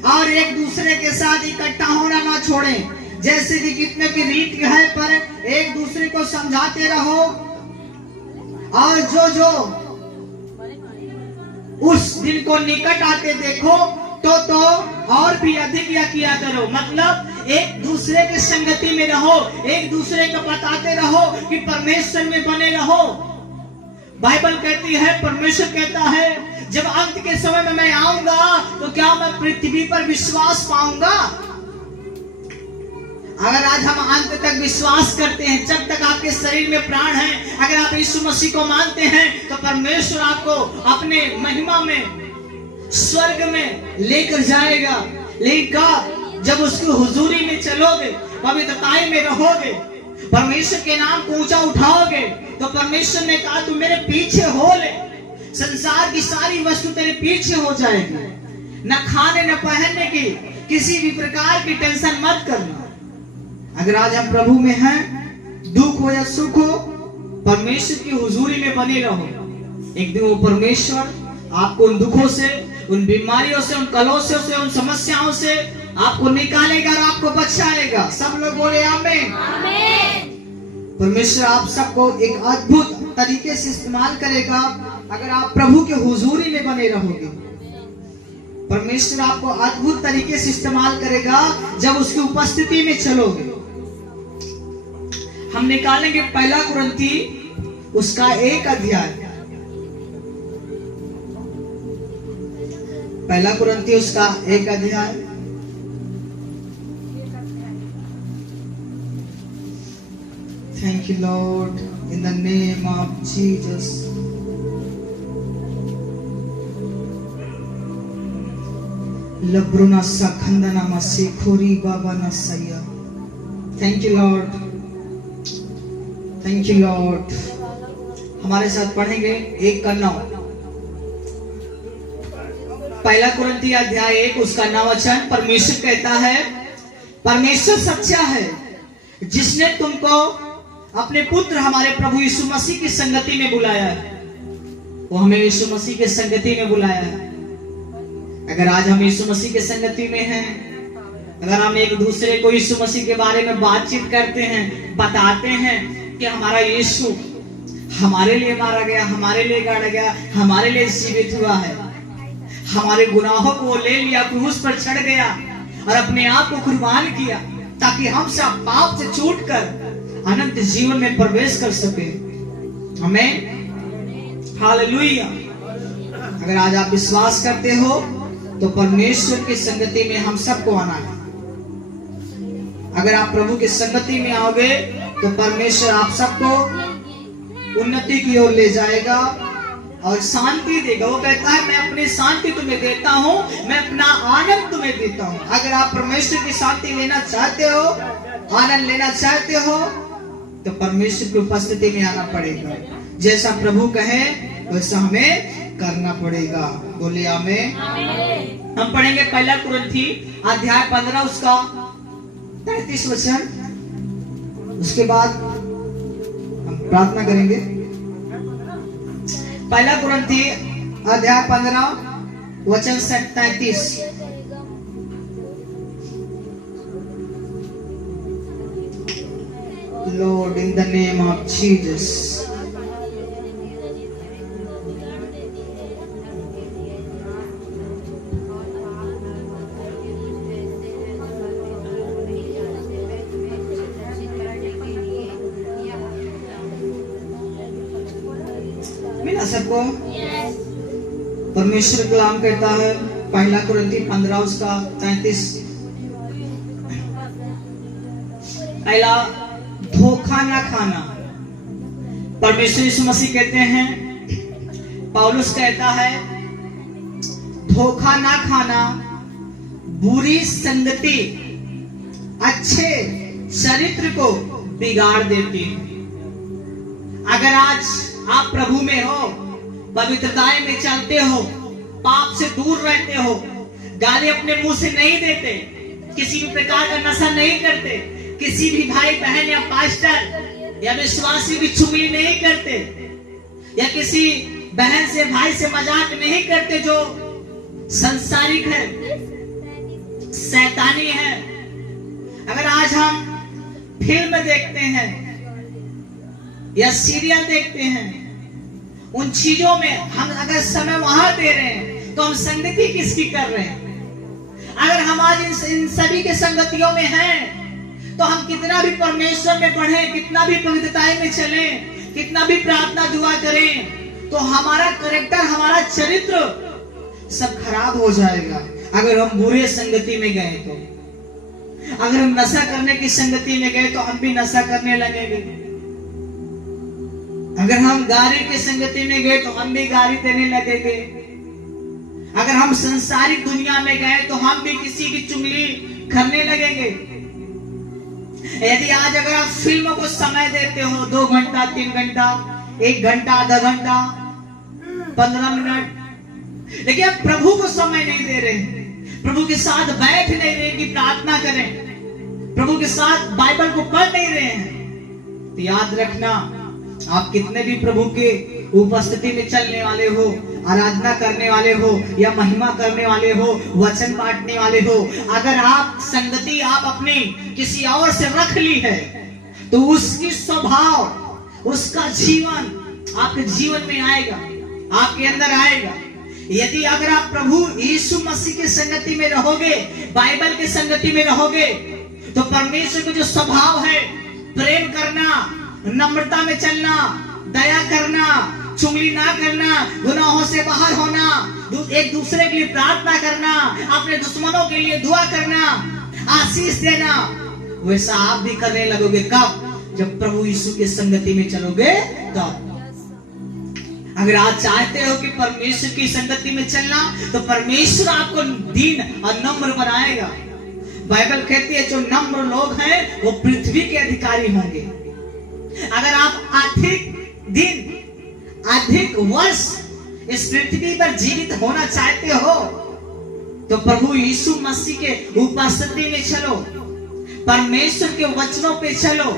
और एक दूसरे के साथ इकट्ठा होना ना छोड़ें। जैसे कि कितने भी रीत है, पर एक दूसरे को समझाते रहो, और जो उस दिन को निकट आते देखो तो और भी अधिक या किया करो। मतलब एक दूसरे के संगति में रहो, एक दूसरे को बताते रहो कि परमेश्वर में बने रहो। बाइबल कहती है, परमेश्वर कहता है, जब अंत के समय में मैं आऊंगा तो क्या मैं पृथ्वी पर विश्वास पाऊंगा? अगर आज हम अंत तक विश्वास करते हैं, जब तक आपके शरीर में प्राण है, अगर आप यीशु मसीह को मानते हैं, तो परमेश्वर आपको अपने महिमा में, स्वर्ग में लेकर जाएगा। लेकिन कब? जब उसकी हुजूरी में चलोगे, पवित्रताई में रहोगे, परमेश्वर के नाम को ऊंचा उठाओगे, तो परमेश्वर ने कहा तू मेरे पीछे हो ले, संसार की सारी वस्तु तेरे पीछे हो जाएगी। न खाने न पहनने की किसी भी प्रकार की टेंशन मत करना। अगर आज हम प्रभु में हैं, दुख हो या सुख हो, परमेश्वर की हुजूरी में बने रहो। एक दिन वो परमेश्वर आपको उन दुखों से, उन बीमारियों से, उन कलौशों से, उन समस्याओं से आपको निकालेगा और आपको बचाएगा। सब लोग बोले आमीन। परमेश्वर आप सबको एक अद्भुत तरीके से इस्तेमाल करेगा अगर आप प्रभु के हुजूरी में बने रहोगे। परमेश्वर आपको अद्भुत तरीके से इस्तेमाल करेगा जब उसकी उपस्थिति में चलोगे। हम निकालेंगे 1 कुरिन्थी उसका 1 अध्याय, 1 कुरिन्थी उसका 1 अध्याय। Thank you, Lord, in the name of Jesus. Labruna sakhandana masikuri baba nasaya. Thank you, Lord. Thank you, Lord. हमारे साथ पढ़ेंगे 1:9। 1 कुरिन्थी अध्याय 1 उसका 9 वचन। परमेश्वर कहता है, परमेश्वर सच्चा है जिसने तुमको अपने पुत्र हमारे प्रभु यीशु मसीह की संगति में बुलाया है। वो हमें यीशु मसीह के संगति में बुलाया है। अगर आज हम यीशु मसीह के संगति में हैं, अगर हम एक दूसरे को यीशु मसीह के बारे में बातचीत करते हैं, बताते हैं कि हमारा यीशु हमारे लिए मारा गया, हमारे लिए गाड़ा गया, हमारे लिए जीवित हुआ है, हमारे गुनाहों को वो ले लिया, क्रूस पर चढ़ गया और अपने आप को कुर्बान किया ताकि हम सब पाप से छूटकर अनंत जीवन में प्रवेश कर सके। हमें हालेलुया। अगर आज आप विश्वास करते हो तो परमेश्वर की संगति में हम सबको आना है। अगर आप प्रभु की संगति में आओगे तो परमेश्वर आप सबको उन्नति की ओर ले जाएगा और शांति देगा। वो कहता है, मैं अपनी शांति तुम्हें देता हूँ, मैं अपना आनंद तुम्हें देता हूँ। अगर आप परमेश्वर की शांति लेना चाहते हो, आनंद लेना चाहते हो, तो परमेश्वर की उपस्थिति में आना पड़ेगा। जैसा प्रभु कहे वैसा हमें करना पड़ेगा। बोलिए आमीन। हम पढ़ेंगे 1 कुरिन्थी अध्याय 15 उसका 33 वचन। उसके बाद हम प्रार्थना करेंगे। 1 कुरिन्थी अध्याय 15 वचन 33। Lord, in the name of Jesus. मिला सबको? परमेश्वर कलाम कहता है 1 कुरिन्थी 15 उसका 33। पहला, धोखा ना खाना। परमेश्वर यीशु मसीह कहते हैं, पौलुस कहता है, धोखा ना खाना, बुरी संगति अच्छे चरित्र को बिगाड़ देती है। अगर आज आप प्रभु में हो, पवित्रता में चलते हो, पाप से दूर रहते हो, गाली अपने मुंह से नहीं देते, किसी भी प्रकार का नशा नहीं करते, किसी भी भाई बहन या पास्टर या विश्वासी की चुगली नहीं करते, या किसी बहन से भाई से मजाक नहीं करते जो संसारिक है, शैतानी है। अगर आज हम फिल्म देखते हैं या सीरियल देखते हैं, उन चीजों में हम अगर समय वहां दे रहे हैं तो हम संगति किसकी कर रहे हैं? अगर हम आज इन सभी के संगतियों में हैं तो हम कितना भी परमेश्वर में बढ़े, कितना भी पवित्रता में चले, कितना भी प्रार्थना दुआ करें, तो हमारा कैरेक्टर, हमारा चरित्र सब खराब हो जाएगा। अगर हम बुरे संगति में गए तो, अगर हम नशा करने की संगति में गए तो हम भी नशा करने लगेंगे। अगर हम गारी की संगति में गए तो हम भी गारी देने लगेंगे। अगर हम संसारिक दुनिया में गए तो हम भी किसी की चुगली करने लगेंगे। यदि आज अगर आप फिल्मों को समय देते हो 2 घंटा, 3 घंटा, 1 घंटा, आधा घंटा, 15 मिनट, लेकिन आप प्रभु को समय नहीं दे रहे, प्रभु के साथ बैठ नहीं रहे कि प्रार्थना करें, प्रभु के साथ बाइबल को पढ़ नहीं रहे हैं, तो याद रखना, आप कितने भी प्रभु के उपस्थिति में चलने वाले हो, आराधना करने वाले हो या महिमा करने वाले हो, वचन बांटने वाले हो, अगर आप संगति आप अपनी किसी और से रख ली है तो उसकी स्वभाव, उसका जीवन आपके जीवन में आएगा, आपके अंदर आएगा। यदि अगर आप प्रभु यीशु मसीह की संगति में रहोगे, बाइबल की संगति में रहोगे, तो परमेश्वर का जो स्वभाव है, प्रेम करना, नम्रता में चलना, दया करना, चुगली ना करना, गुनाहों से बाहर होना, एक दूसरे के लिए प्रार्थना करना, अपने दुश्मनों के लिए दुआ करना, आशीष देना, वैसा आप भी करने लगोगे। कब? जब प्रभु यीशु के संगति में चलोगे तब। अगर आप चाहते हो कि परमेश्वर की संगति में चलना, तो परमेश्वर आपको दीन और नम्र बनाएगा। बाइबल कहती है जो नम्र लोग हैं वो पृथ्वी के अधिकारी होंगे। अगर आप अधिक वर्ष इस पृथ्वी पर जीवित होना चाहते हो, तो प्रभु यीशु मसीह के उपस्थिति में चलो, परमेश्वर के वचनों पे चलो,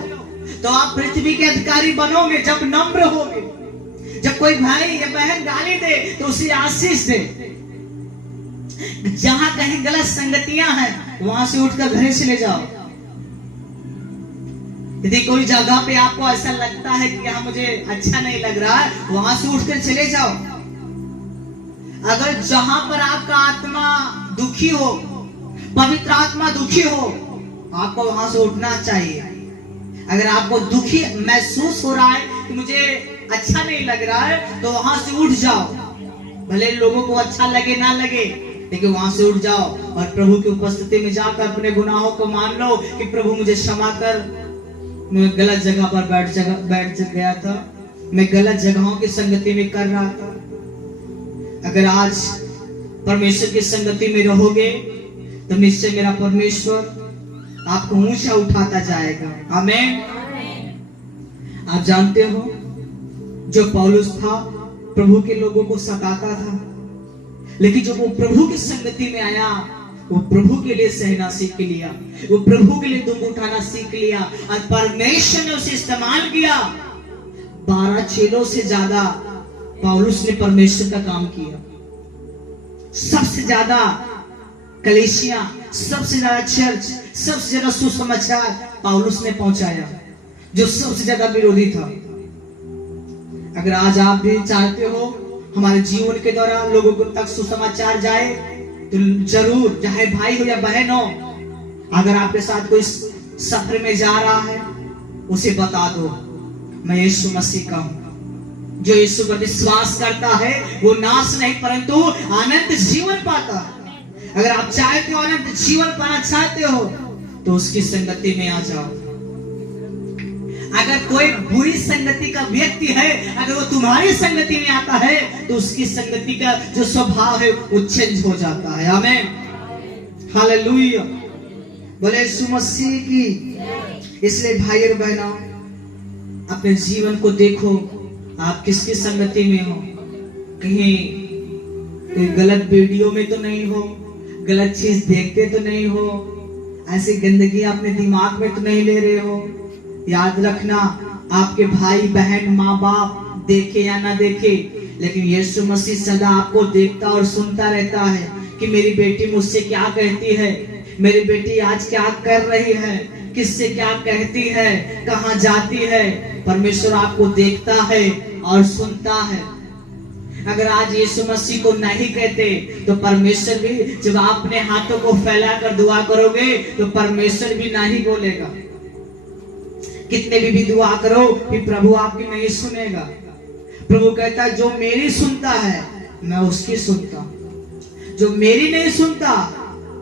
तो आप पृथ्वी के अधिकारी बनोगे। जब नम्र होगे, जब कोई भाई या बहन गाली दे तो उसे आशीष दे। जहां कहीं गलत संगतियां हैं वहां से उठकर घर चले जाओ। यदि कोई जगह पे आपको ऐसा लगता है कि यहाँ मुझे अच्छा नहीं लग रहा है, वहां से उठकर चले जाओ। अगर जहां पर आपका आत्मा दुखी हो, पवित्र आत्मा दुखी हो, आपको वहां से उठना चाहिए। अगर आपको दुखी महसूस हो रहा है कि मुझे अच्छा नहीं लग रहा है, तो वहां से उठ जाओ। भले लोगों को अच्छा लगे ना लगे, लेकिन वहां से उठ जाओ और प्रभु की उपस्थिति में जाकर अपने गुनाहों को मान लो कि प्रभु मुझे क्षमा कर, मैं गलत जगह पर बैठ गया था, मैं गलत जगहों की संगति में कर रहा था। अगर आज परमेश्वर की संगति में रहोगे तो निश्चय मेरा परमेश्वर आपको ऊंचा उठाता जाएगा। आमीन। आप जानते हो जो पौलुस था प्रभु के लोगों को सताता था, लेकिन जब वो प्रभु की संगति में आया, वो प्रभु के लिए सहना सीख लिया, वो प्रभु के लिए दुख उठाना सीख लिया और परमेश्वर ने उसे इस्तेमाल किया। 12 चेलों से ज्यादा पौलुस ने परमेश्वर का काम किया। सबसे ज्यादा कलीसिया, सबसे ज्यादा चर्च, सबसे ज्यादा सुसमाचार पौलुस ने पहुंचाया, जो सबसे ज्यादा विरोधी था। अगर आज आप भी चाहते हो हमारे जीवन के दौरान लोगों तक सुसमाचार जाए, तो जरूर, चाहे भाई हो या बहन हो, अगर आपके साथ कोई सफर में जा रहा है, उसे बता दो मैं यीशु मसीह का हूं। जो यीशु पर विश्वास करता है वो नाश नहीं परंतु अनंत जीवन पाता है। अगर आप चाहते हो अनंत जीवन पाना चाहते हो तो उसकी संगति में आ जाओ। अगर कोई बुरी संगति का व्यक्ति है, अगर वो तुम्हारी संगति में आता है, तो उसकी संगति का जो स्वभाव है वो चेंज हो जाता है। आमीन, हालेलुया, बोले यीशु मसीह की। इसलिए भाई और बहनों, अपने जीवन को देखो, आप किसकी संगति में हो। कहीं कोई गलत वीडियो में तो नहीं हो, गलत चीज देखते तो नहीं हो, ऐसी गंदगी अपने दिमाग में तो नहीं ले रहे हो। याद रखना, आपके भाई बहन माँ बाप देखे या ना देखे, लेकिन यीशु मसीह सदा आपको देखता और सुनता रहता है कि मेरी बेटी मुझसे क्या कहती है, मेरी बेटी आज क्या कर रही है, किससे क्या कहती है, कहाँ जाती है। परमेश्वर आपको देखता है और सुनता है। अगर आज यीशु मसीह को नहीं कहते तो परमेश्वर भी, जब आप अपने हाथों को फैलाकर दुआ करोगे तो परमेश्वर भी नहीं बोलेगा। कितने भी दुआ करो कि प्रभु आपकी नहीं सुनेगा। प्रभु कहता है जो मेरी सुनता है मैं उसकी सुनता, जो मेरी नहीं सुनता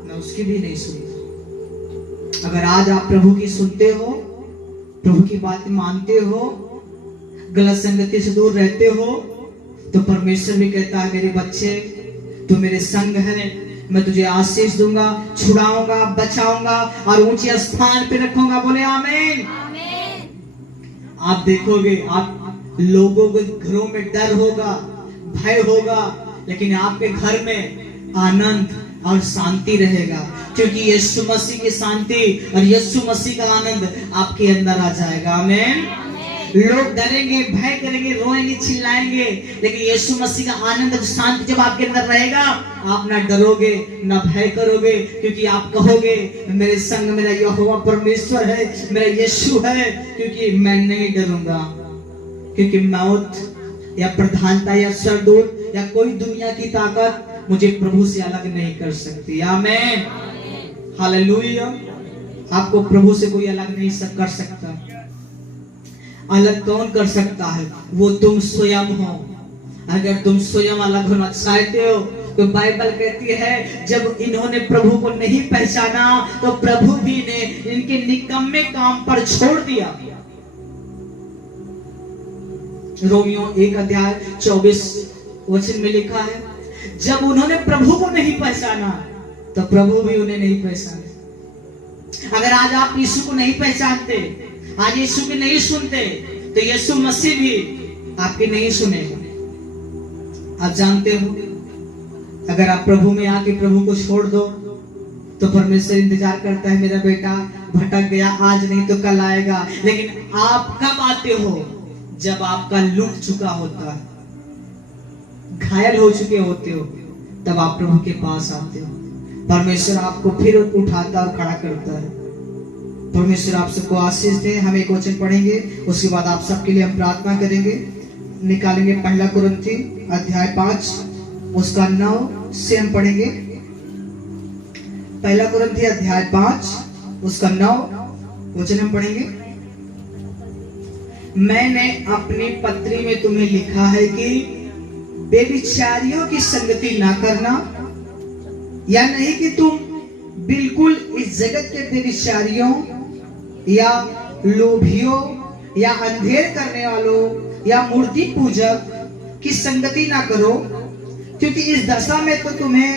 मैं उसकी भी नहीं सुनता। अगर आज आप प्रभु की सुनते हो, प्रभु की बात मानते हो, गलत संगति से दूर रहते हो, तो परमेश्वर भी कहता है मेरे बच्चे तू मेरे संग है, मैं तुझे आशीष दूंगा, छुड़ाऊंगा, बचाऊंगा और ऊंचे स्थान पे रखूंगा। बोले आमीन। आप देखोगे, आप लोगों के घरों में डर होगा, भय होगा, लेकिन आपके घर में आनंद और शांति रहेगा, क्योंकि यीशु मसीह की शांति और यीशु मसीह का आनंद आपके अंदर आ जाएगा। आमीन। लोग डरेंगे, भय करेंगे, रोएंगे, चिल्लाएंगे, लेकिन यीशु मसीह का आनंद और शांति जब आपके अंदर रहेगा, आप ना डरोगे ना भय करोगे, क्योंकि आप कहोगे मेरे संग मेरा यहोवा परमेश्वर है, मेरा यीशु है, क्योंकि मैं नहीं डरूंगा, क्योंकि मौत या प्रधानता या सरदूत या कोई दुनिया की ताकत मुझे प्रभु से अलग नहीं कर सकती। आमीन। हालेलुया। आपको प्रभु से कोई अलग नहीं कर सकता। अलग कौन कर सकता है? वो तुम स्वयं हो। अगर तुम स्वयं अलग होना चाहते हो तो बाइबल कहती है जब इन्होंने प्रभु को नहीं पहचाना तो प्रभु भी ने इनके निकम्मे काम पर छोड़ दिया। रोमियो 1:24 में लिखा है जब उन्होंने प्रभु को नहीं पहचाना तो प्रभु भी उन्हें नहीं पहचाने। अगर आज आप यीशु को नहीं पहचानते, आज यीशु की नहीं सुनते, तो यीशु मसीह भी आपकी नहीं सुनेगा। आप जानते हो, अगर आप प्रभु में आके प्रभु को छोड़ दो तो परमेश्वर इंतजार करता है मेरा बेटा भटक गया, आज नहीं तो कल आएगा। लेकिन आप कब आते हो? जब आपका लूट चुका होता है, घायल हो चुके होते हो, तब आप प्रभु के पास आते हो। परमेश्वर आपको फिर उठाता और खड़ा करता है। परमेश्वर आप सबको आशीष दे। हम एक वचन पढ़ेंगे, उसके बाद आप सबके लिए हम प्रार्थना करेंगे। निकालेंगे 1 कुरिन्थी अध्याय 5 उसका 9 से हम पढ़ेंगे। 1 कुरिन्थी अध्याय 5 उसका 9 वचन हम पढ़ेंगे। मैंने अपनी पत्री में तुम्हें लिखा है कि बेविचारियों की संगति ना करना, या नहीं कि तुम बिल्कुल इस जगत के बेविचारियों या लोभियों या अंधेर करने वालों या मूर्ति पूजक की संगति ना करो, क्योंकि इस दशा में तो तुम्हें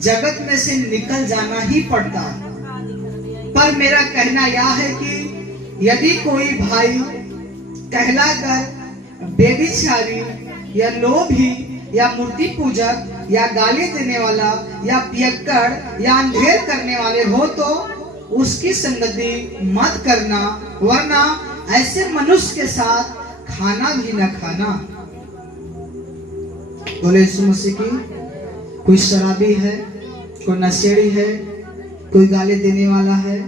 जगत में से निकल जाना ही पड़ता। पर मेरा कहना यह है कि यदि कोई भाई कहलाकर बेविचारी या लोभी या मूर्ति पूजक या गाली देने वाला या पियक्कड़ या अंधेर करने वाले हो तो उसकी संगति मत करना, वरना ऐसे मनुष्य के साथ खाना भी न खाना। बोले यीशु मसीह की। कोई शराबी है, कोई नशेड़ी है, कोई गाली देने वाला है,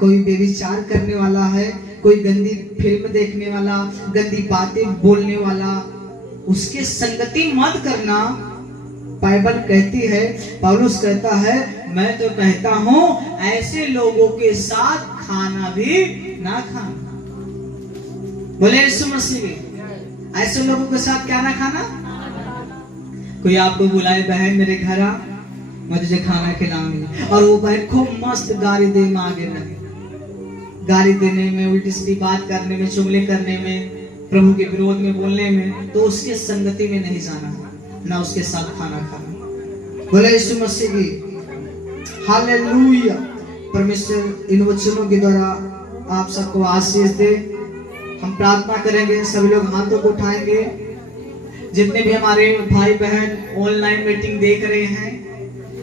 कोई बेविचार करने वाला है, कोई गंदी फिल्म देखने वाला, गंदी बातें बोलने वाला, उसकी संगति मत करना। बाइबल कहती है, पौलुस कहता है, मैं तो कहता हूं ऐसे लोगों के साथ खाना भी ना खाना। बोले यीशु मसीह। ऐसे लोगों के साथ क्या ना खाना? कोई आपको बुलाए, बहन मेरे घर आ, मैं तुझे खाना खिलाऊंगी, और वो बहन खूब मस्त गाली दे में आगे लगे, गाली देने में, उल्टी सीधी बात करने में, चुगली करने में, प्रभु के विरोध में बोलने में, तो उसके संगति में नहीं जाना, ना उसके साथ खाना खाना। बोले यीशु मसीह की। हालेलुया। परमेश्वर इन वचनों के द्वारा आप सबको आशीष दे। हम प्रार्थना करेंगे, सभी लोग हाथों को उठाएंगे। जितने भी हमारे भाई बहन ऑनलाइन मीटिंग देख रहे हैं,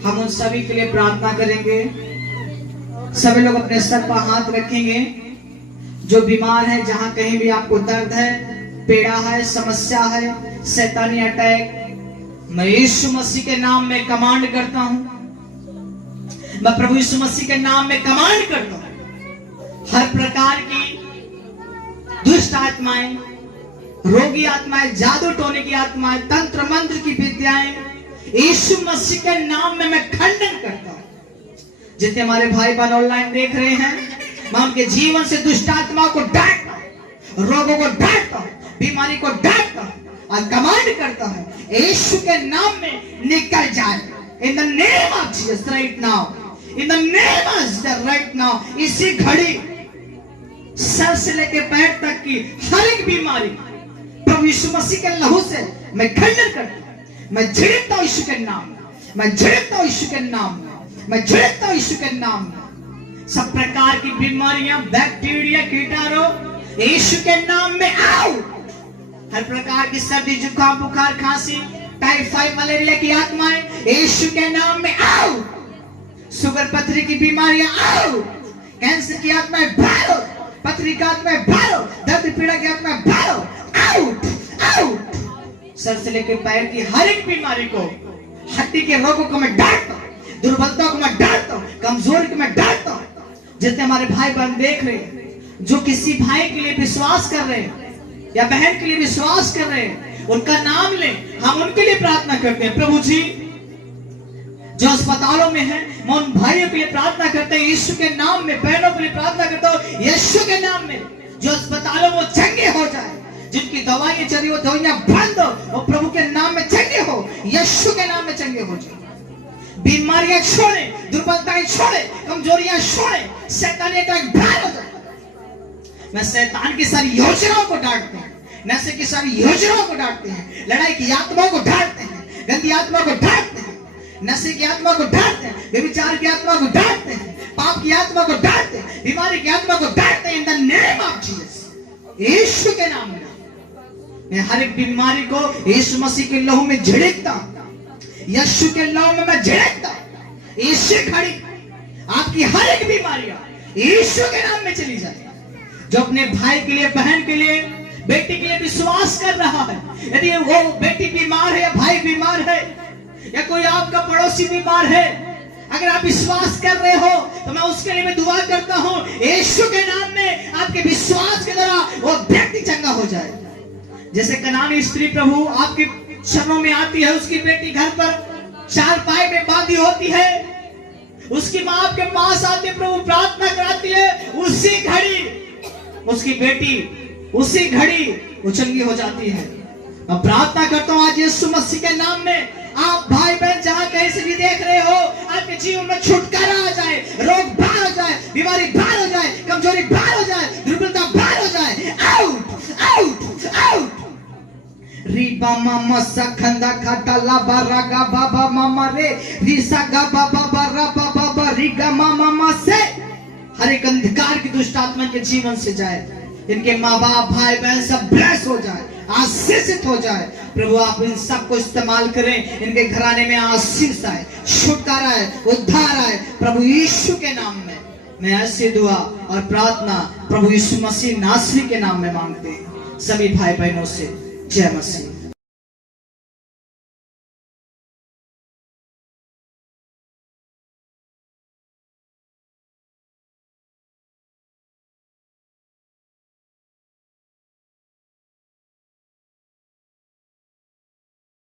हम उन सभी के लिए प्रार्थना करेंगे। सभी लोग अपने सर पर हाथ रखेंगे। जो बीमार है, जहां कहीं भी आपको दर्द है, पीड़ा है, समस्या है, शैतानी अटैक, मैं यीशु मसीह के नाम में कमांड करता हूं। मैं प्रभु यीशु मसीह के नाम में कमांड करता हूं। हर प्रकार की दुष्ट आत्माएं, रोगी आत्माएं, जादू टोने की आत्माएं, तंत्र मंत्र की विद्याएं, यीशु मसीह के नाम में मैं खंडन करता हूं। जितने हमारे भाई बहन ऑनलाइन देख रहे हैं, मैं उनके जीवन से दुष्ट आत्माओं को डांटता हूं, रोगों को डांटता हूं, बीमारी को डांटता हूं और कमांड करता हूं, यीशु के नाम में निकल जाए। इन the name of Jesus right now, in the name of Jesus right now. इसी घड़ी सर से लेकर पैर तक की हर एक बीमारी प्रभु यीशु मसीह के लहू से मैं खंडन करता हूं। मैं झिड़कता हूं यीशु के नाम में, मैं झिड़कता हूं यीशु के नाम में, मैं झिड़कता हूं यीशु के नाम में। सब प्रकार की बीमारियां, बैक्टीरिया, कीटाणु यीशु के नाम में आओ। हर प्रकार की सर्दी, जुकाम, बुखार, खांसी, टाइफाइड, मलेरिया की आत्माएं यीशु के नाम में आओ। शुगर, पथरी की बीमारियां आओ। कैंसर की आत्माएं बाहर, पथरी की आत्माएं बाहर, दर्द पीड़ा की आत्माएं बाहर, आउट आउट। सर से लेकर पैर की हर एक बीमारी को, हड्डी के रोगों को मैं डांटता हूं, दुर्बलता को मैं डांटता हूं, कमजोरी को मैं डांटता हूं। जितने हमारे भाई बहन देख रहे हैं, जो किसी भाई के लिए विश्वास कर रहे हैं या बहन के लिए विश्वास कर रहे हैं, उनका नाम लें। हम उनके लिए प्रार्थना करते हैं। प्रभु जी, जो अस्पतालों में है, मैं उन भाइयों के लिए प्रार्थना करते हैं यीशु के नाम में। बहनों के लिए प्रार्थना करता हूं यीशु के नाम में। जो अस्पतालों में चंगे हो जाए, जिनकी दवाइयां चली वो दवाइयां बंद हो, और प्रभु के नाम में चंगे हो, यीशु के नाम में चंगे हो जाए। बीमारियां छोड़े, दुर्बलताएं छोड़े, कमजोरियां छोड़े, शैतानी अटैक बाहर हो जाए। मैं शैतान की सारी योजनाओं को डांटते हैं, नशे की सारी योजनाओं को डांटते हैं, लड़ाई की आत्माओं को डांटते हैं, गंदी आत्माओं को डांटते हैं, नशे की आत्मा को डांटते हैं, व्यभिचार की आत्मा को डांटते हैं, पाप की आत्मा को डांटते हैं, बीमारी की आत्मा को डांटते हैं। In the name of Jesus, Yeshu के नाम में मैं हर एक बीमारी को यीशु मसीह के लहू में झिड़कता हूं। यीशु के लहू में मैं झिड़कता हूं। इसी घड़ी आपकी हर एक बीमारियां यीशु के नाम में चली जाए। जो अपने भाई के लिए, बहन के लिए, बेटी के लिए विश्वास कर रहा है, यदि वो बेटी बीमार है या भाई बीमार है या कोई आपका पड़ोसी बीमार है, अगर आप विश्वास कर रहे हो तो मैं उसके लिए मैं दुआ करता हूं, यीशु के नाम में आपके विश्वास के द्वारा वो व्यक्ति चंगा हो जाए। जैसे कनानी स्त्री प्रभु आपके चरणों में आती है, उसकी बेटी घर पर चारपाई में बांधी होती है, उसकी मां आपके पास आती है, प्रभु प्रार्थना कराती है, उसी घड़ी उसकी बेटी उसी घड़ी वो चंगी हो जाती है। मैं प्रार्थना करता हूं आज यीशु मसीह के नाम में, आप भाई बहन जहां कहीं से भी देख रहे हो, आपके जीवन में छुटकारा आ जाए, रोग बाहर हो जाए, बीमारी बाहर हो जाए, कमजोरी बाहर हो जाए, दुर्बलता बाहर हो जाए। Out out out. रीबा मामा सखंदा खाता ला बारागा बाबा मामा रे रीसा गा बाबा बारा बाबा रिगा मामा मा से हर एक अंधकार की दुष्ट आत्मा के जीवन से जाए। इनके माँ बाप, भाई बहन सब ब्लेस हो जाए, आशीषित हो जाए। प्रभु आप इन सब को इस्तेमाल करें, इनके घराने में आशीष आए, छुटकारा आए, उद्धार आए। प्रभु यीशु के नाम में मैं ऐसी दुआ और प्रार्थना प्रभु यीशु मसीह नासरी के नाम में मांगते हैं सभी भाई बहनों से। जय मसीह।